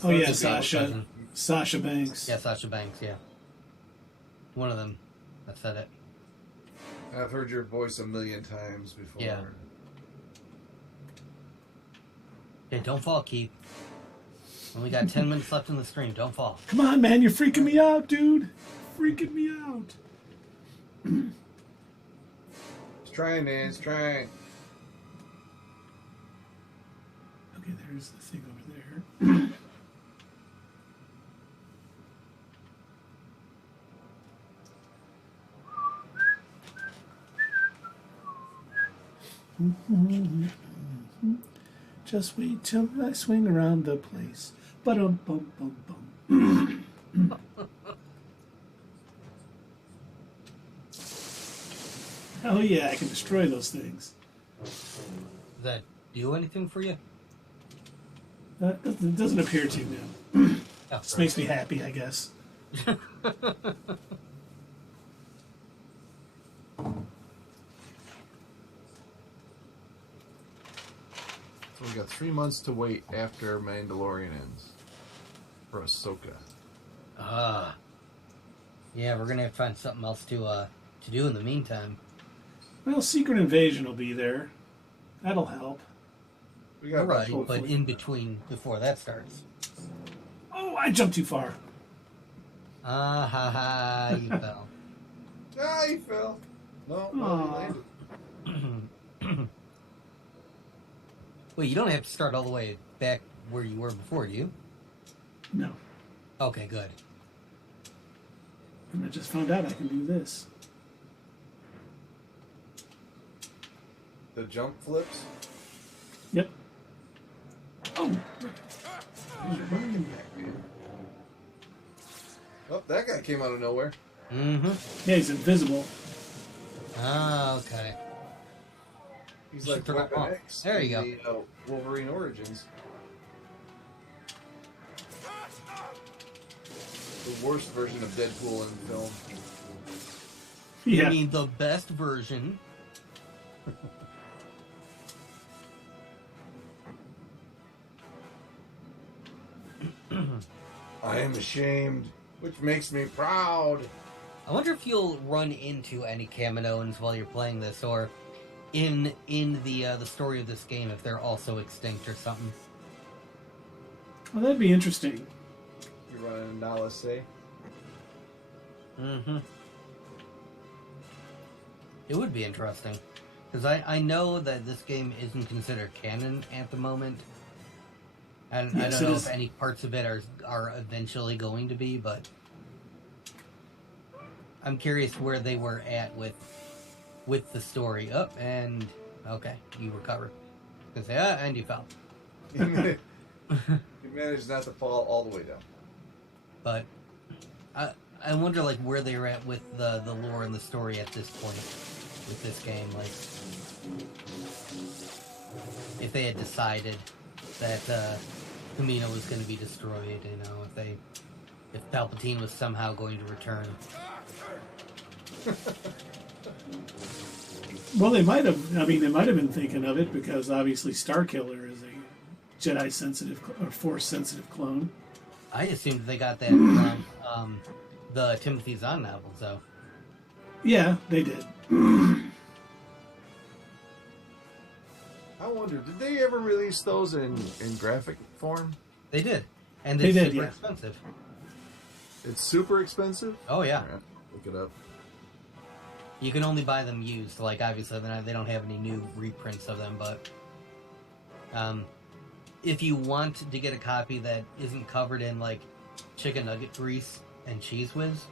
Oh yeah, That's a girl Sasha. cousin. Sasha Banks. Yeah, Sasha Banks, yeah. One of them that said it. I've heard your voice a million times before. Yeah. Hey, don't fall, Keith. Only got 10 minutes left in the stream. Don't fall. Come on, man, you're freaking me out, dude. Freaking me out. Trying, Nance, trying. Okay, there's the thing over there. Just wait till I swing around the place. Ba-dum, bum, bum, bum. Hell yeah, I can destroy those things. Does that do anything for you? It doesn't appear to now. Oh, Just makes me happy, I guess. So we got 3 months to wait after Mandalorian ends for Ahsoka. Yeah, we're gonna have to find something else to do in the meantime. Well, Secret Invasion will be there. That'll help. We got Right, but hopefully. in between, before that starts. Oh, I jumped too far. Ah, ha, ha, you fell. Ah, he fell. No, Aw. he landed. Wait, you don't have to start all the way back where you were before, do you? No. Okay, good. And I just found out I can do this. The jump flips. Yep. Oh, Oh, that guy came out of nowhere. Mm-hmm. yeah, he's invisible. Ah, okay. He's You like should throw Weapon off. X There you in the, Wolverine Origins. The worst version of Deadpool in film. Yeah. You mean the best version? I am ashamed, which makes me proud. I wonder if you'll run into any Kaminoans while you're playing this, or in the story of this game, if they're also extinct or something. Well, that'd be interesting. You're running a Nala say. Mm-hmm. It would be interesting. Because I know that this game isn't considered canon at the moment. And Yes, I don't it know is. if any parts of it are eventually going to be, but I'm curious where they were at with the story. Oh, and okay, you recovered. I was gonna say, and you fell. You managed not to fall all the way down. But I wonder like where they were at with the lore and the story at this point with this game, like if they had decided that Kamino was going to be destroyed, you know, if Palpatine was somehow going to return. Well, they might have. I mean, they might have been thinking of it because obviously Starkiller is a Jedi sensitive or Force sensitive clone. I assumed they got that from the Timothy Zahn novel, so. Yeah, they did. I wonder, did they ever release those in graphic form? They did. And They it's did, super yeah. expensive. It's super expensive? Oh, yeah. Alright, look it up. You can only buy them used. Like, obviously, they don't have any new reprints of them, but if you want to get a copy that isn't covered in, like, chicken nugget grease and cheese whiz,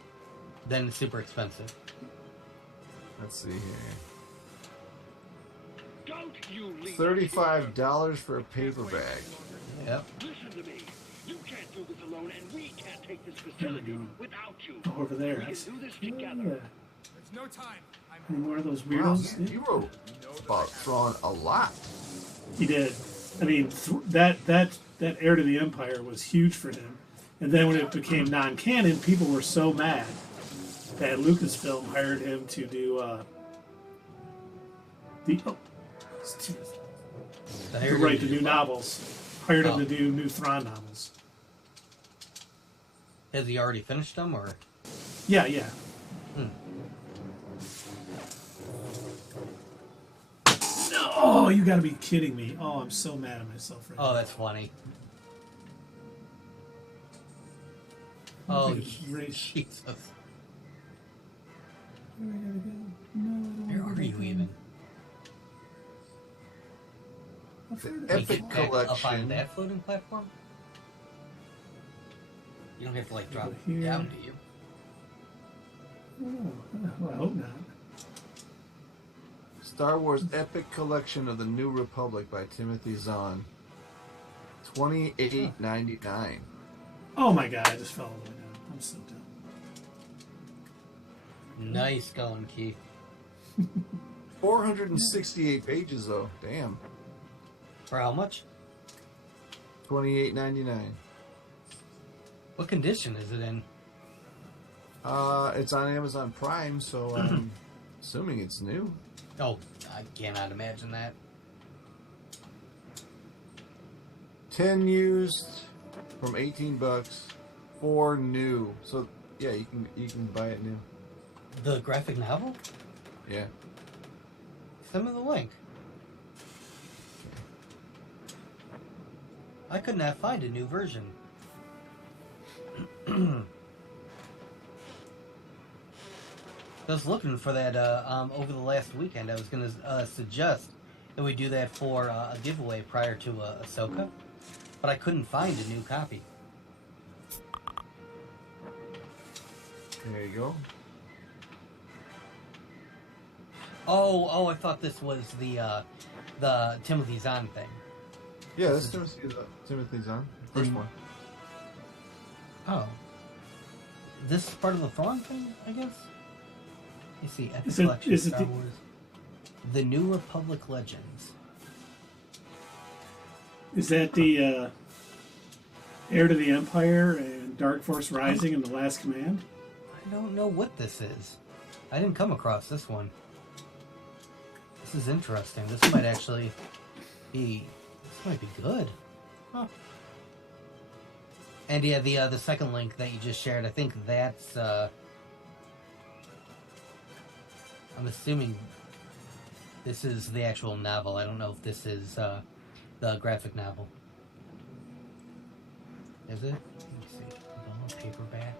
then it's super expensive. Let's see here. Don't you leave $35 for a paper bag. Yep. Listen to me. You can't do this alone, and we can't take this facility without you. Oh, over there. We I can see. do this Yeah. together. There's no time. Any more of those Wow, weirdos? you wrote about Thrawn a lot. He did. I mean, that Heir to the Empire was huge for him. And then when it became non-canon, people were so mad that Lucasfilm hired him to do to write the new novels. Hired him to do new Thrawn novels. Has he already finished them, or? Yeah, yeah. No, oh, you gotta be kidding me. Oh, I'm so mad at myself right Oh, now. that's funny. Oh, Race. Jesus. Where I gotta go? No, I don't Where wanna are go you down. even? Epic Get back up on Collection. that floating platform? You don't have to like drop Over here. down, do you? Oh, well, I hope not. Star Wars Epic Collection of the New Republic by Timothy Zahn. $28.99. Oh my god, I just fell all the way down. I'm so dumb. Nice going, Keith. 468 pages though. Damn. For how much? $28.99. What condition is it in? It's on Amazon Prime, so I'm assuming it's new. Oh, I cannot imagine that. 10 used from $18, 4 new. So yeah, you can buy it new. The graphic novel? Yeah. Send me the link. I could not find a new version. I was looking for that over the last weekend. I was going to suggest that we do that for a giveaway prior to Ahsoka, but I couldn't find a new copy. There you go. Oh! I thought this was the Timothy Zahn thing. Yeah, that's Timothy Zahn. First one. Oh, this is part of the Thrawn thing, I guess. You see, Epic Is it- Collection is it Star the- Wars, The New Republic Legends. Is that the Heir to the Empire and Dark Force Rising and The Last Command? I don't know what this is. I didn't come across this one. This is interesting. This might actually be. This might be good. Huh. And yeah, the second link that you just shared, I think that's. I'm assuming this is the actual novel. I don't know if this is the graphic novel. Is it? Let me see. The paperback.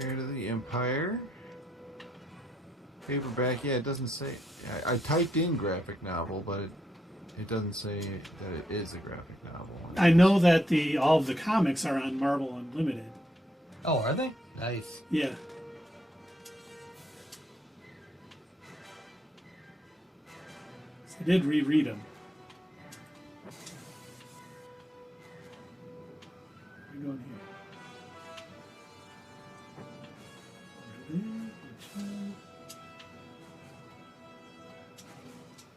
Heir to the Empire. Paperback, yeah, it doesn't say. I typed in graphic novel, but it doesn't say that it is a graphic novel. I know that all of the comics are on Marvel Unlimited. Oh, are they? Nice. Yeah. So I did reread them. Where are we going here?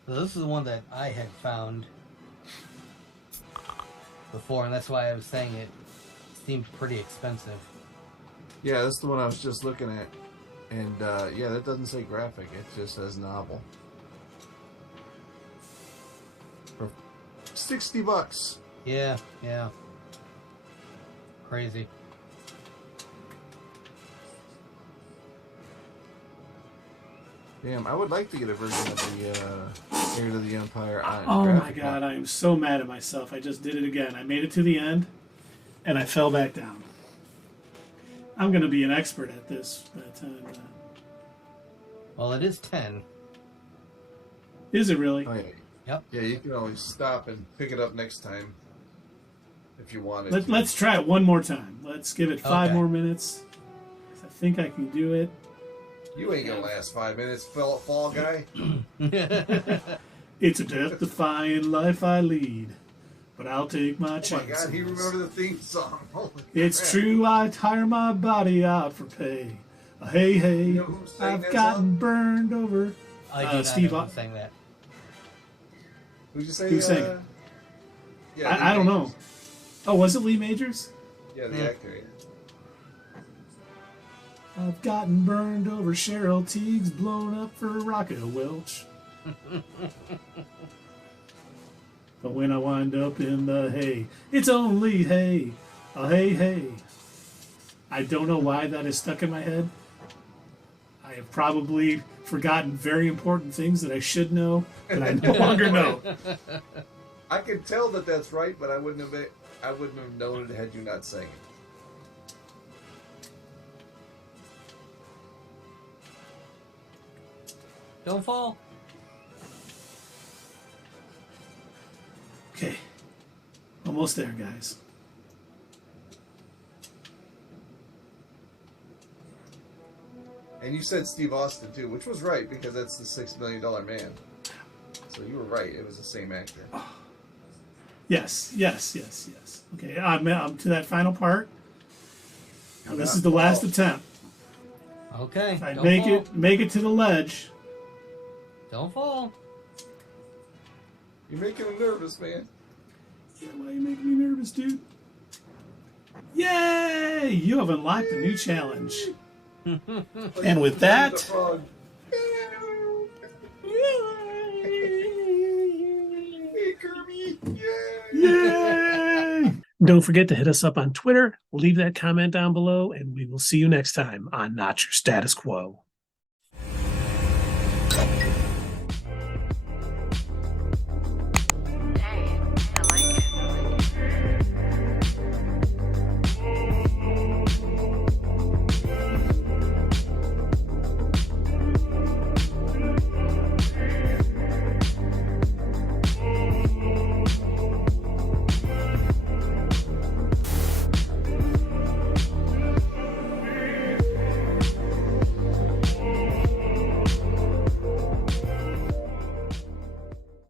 So this is the one that I had found before, and that's why I was saying it seemed pretty expensive. Yeah, that's the one I was just looking at. And yeah, that doesn't say graphic, it just says novel. For $60. Yeah. Crazy. Damn, I would like to get a version of the Heir to the Empire on Oh my graphic god, novel. I am so mad at myself. I just did it again. I made it to the end, and I fell back down. I'm going to be an expert at this by the time. Well, it is 10. Is it really? Oh, yeah. Yep. Yeah, you can always stop and pick it up next time if you wanted to. Let's try it one more time. Let's give it 5 Okay. more minutes. I think I can do it. You ain't gonna last 5 minutes, fall guy. It's a death-defying life I lead, but I'll take my Oh my chances. god, he remembered the theme song. Holy It's crap. true, I tire my body out for pay. Hey, hey, You know who sang I've that gotten song? burned over. I do not Steve know O- who sang that. Who'd you say? Who sang it? Yeah, I don't know. Majors. Oh, was it Lee Majors? Yeah, the Yeah. actor. Yeah. I've gotten burned over. Cheryl Teague's blown up for Rocket Welch. But when I wind up in the hay, it's only hay. A hey, hey. I don't know why that is stuck in my head. I have probably forgotten very important things that I should know, but I no longer know. I can tell that that's right, but I wouldn't have known it had you not saying it. Don't fall. Okay. Almost there, guys. And you said Steve Austin, too, which was right, because that's the $6 million man. So you were right. It was the same actor. Yes. Okay, I'm to that final part. Now, this is the last attempt. Okay. If I don't make fall. make it to the ledge. Don't fall. You're making him nervous, man. Yeah, why are you making me nervous, dude? Yay! You have unlocked a new challenge. And with that, Hey, Kirby! yay! Don't forget to hit us up on Twitter, leave that comment down below, and we will see you next time on Not Your Status Quo.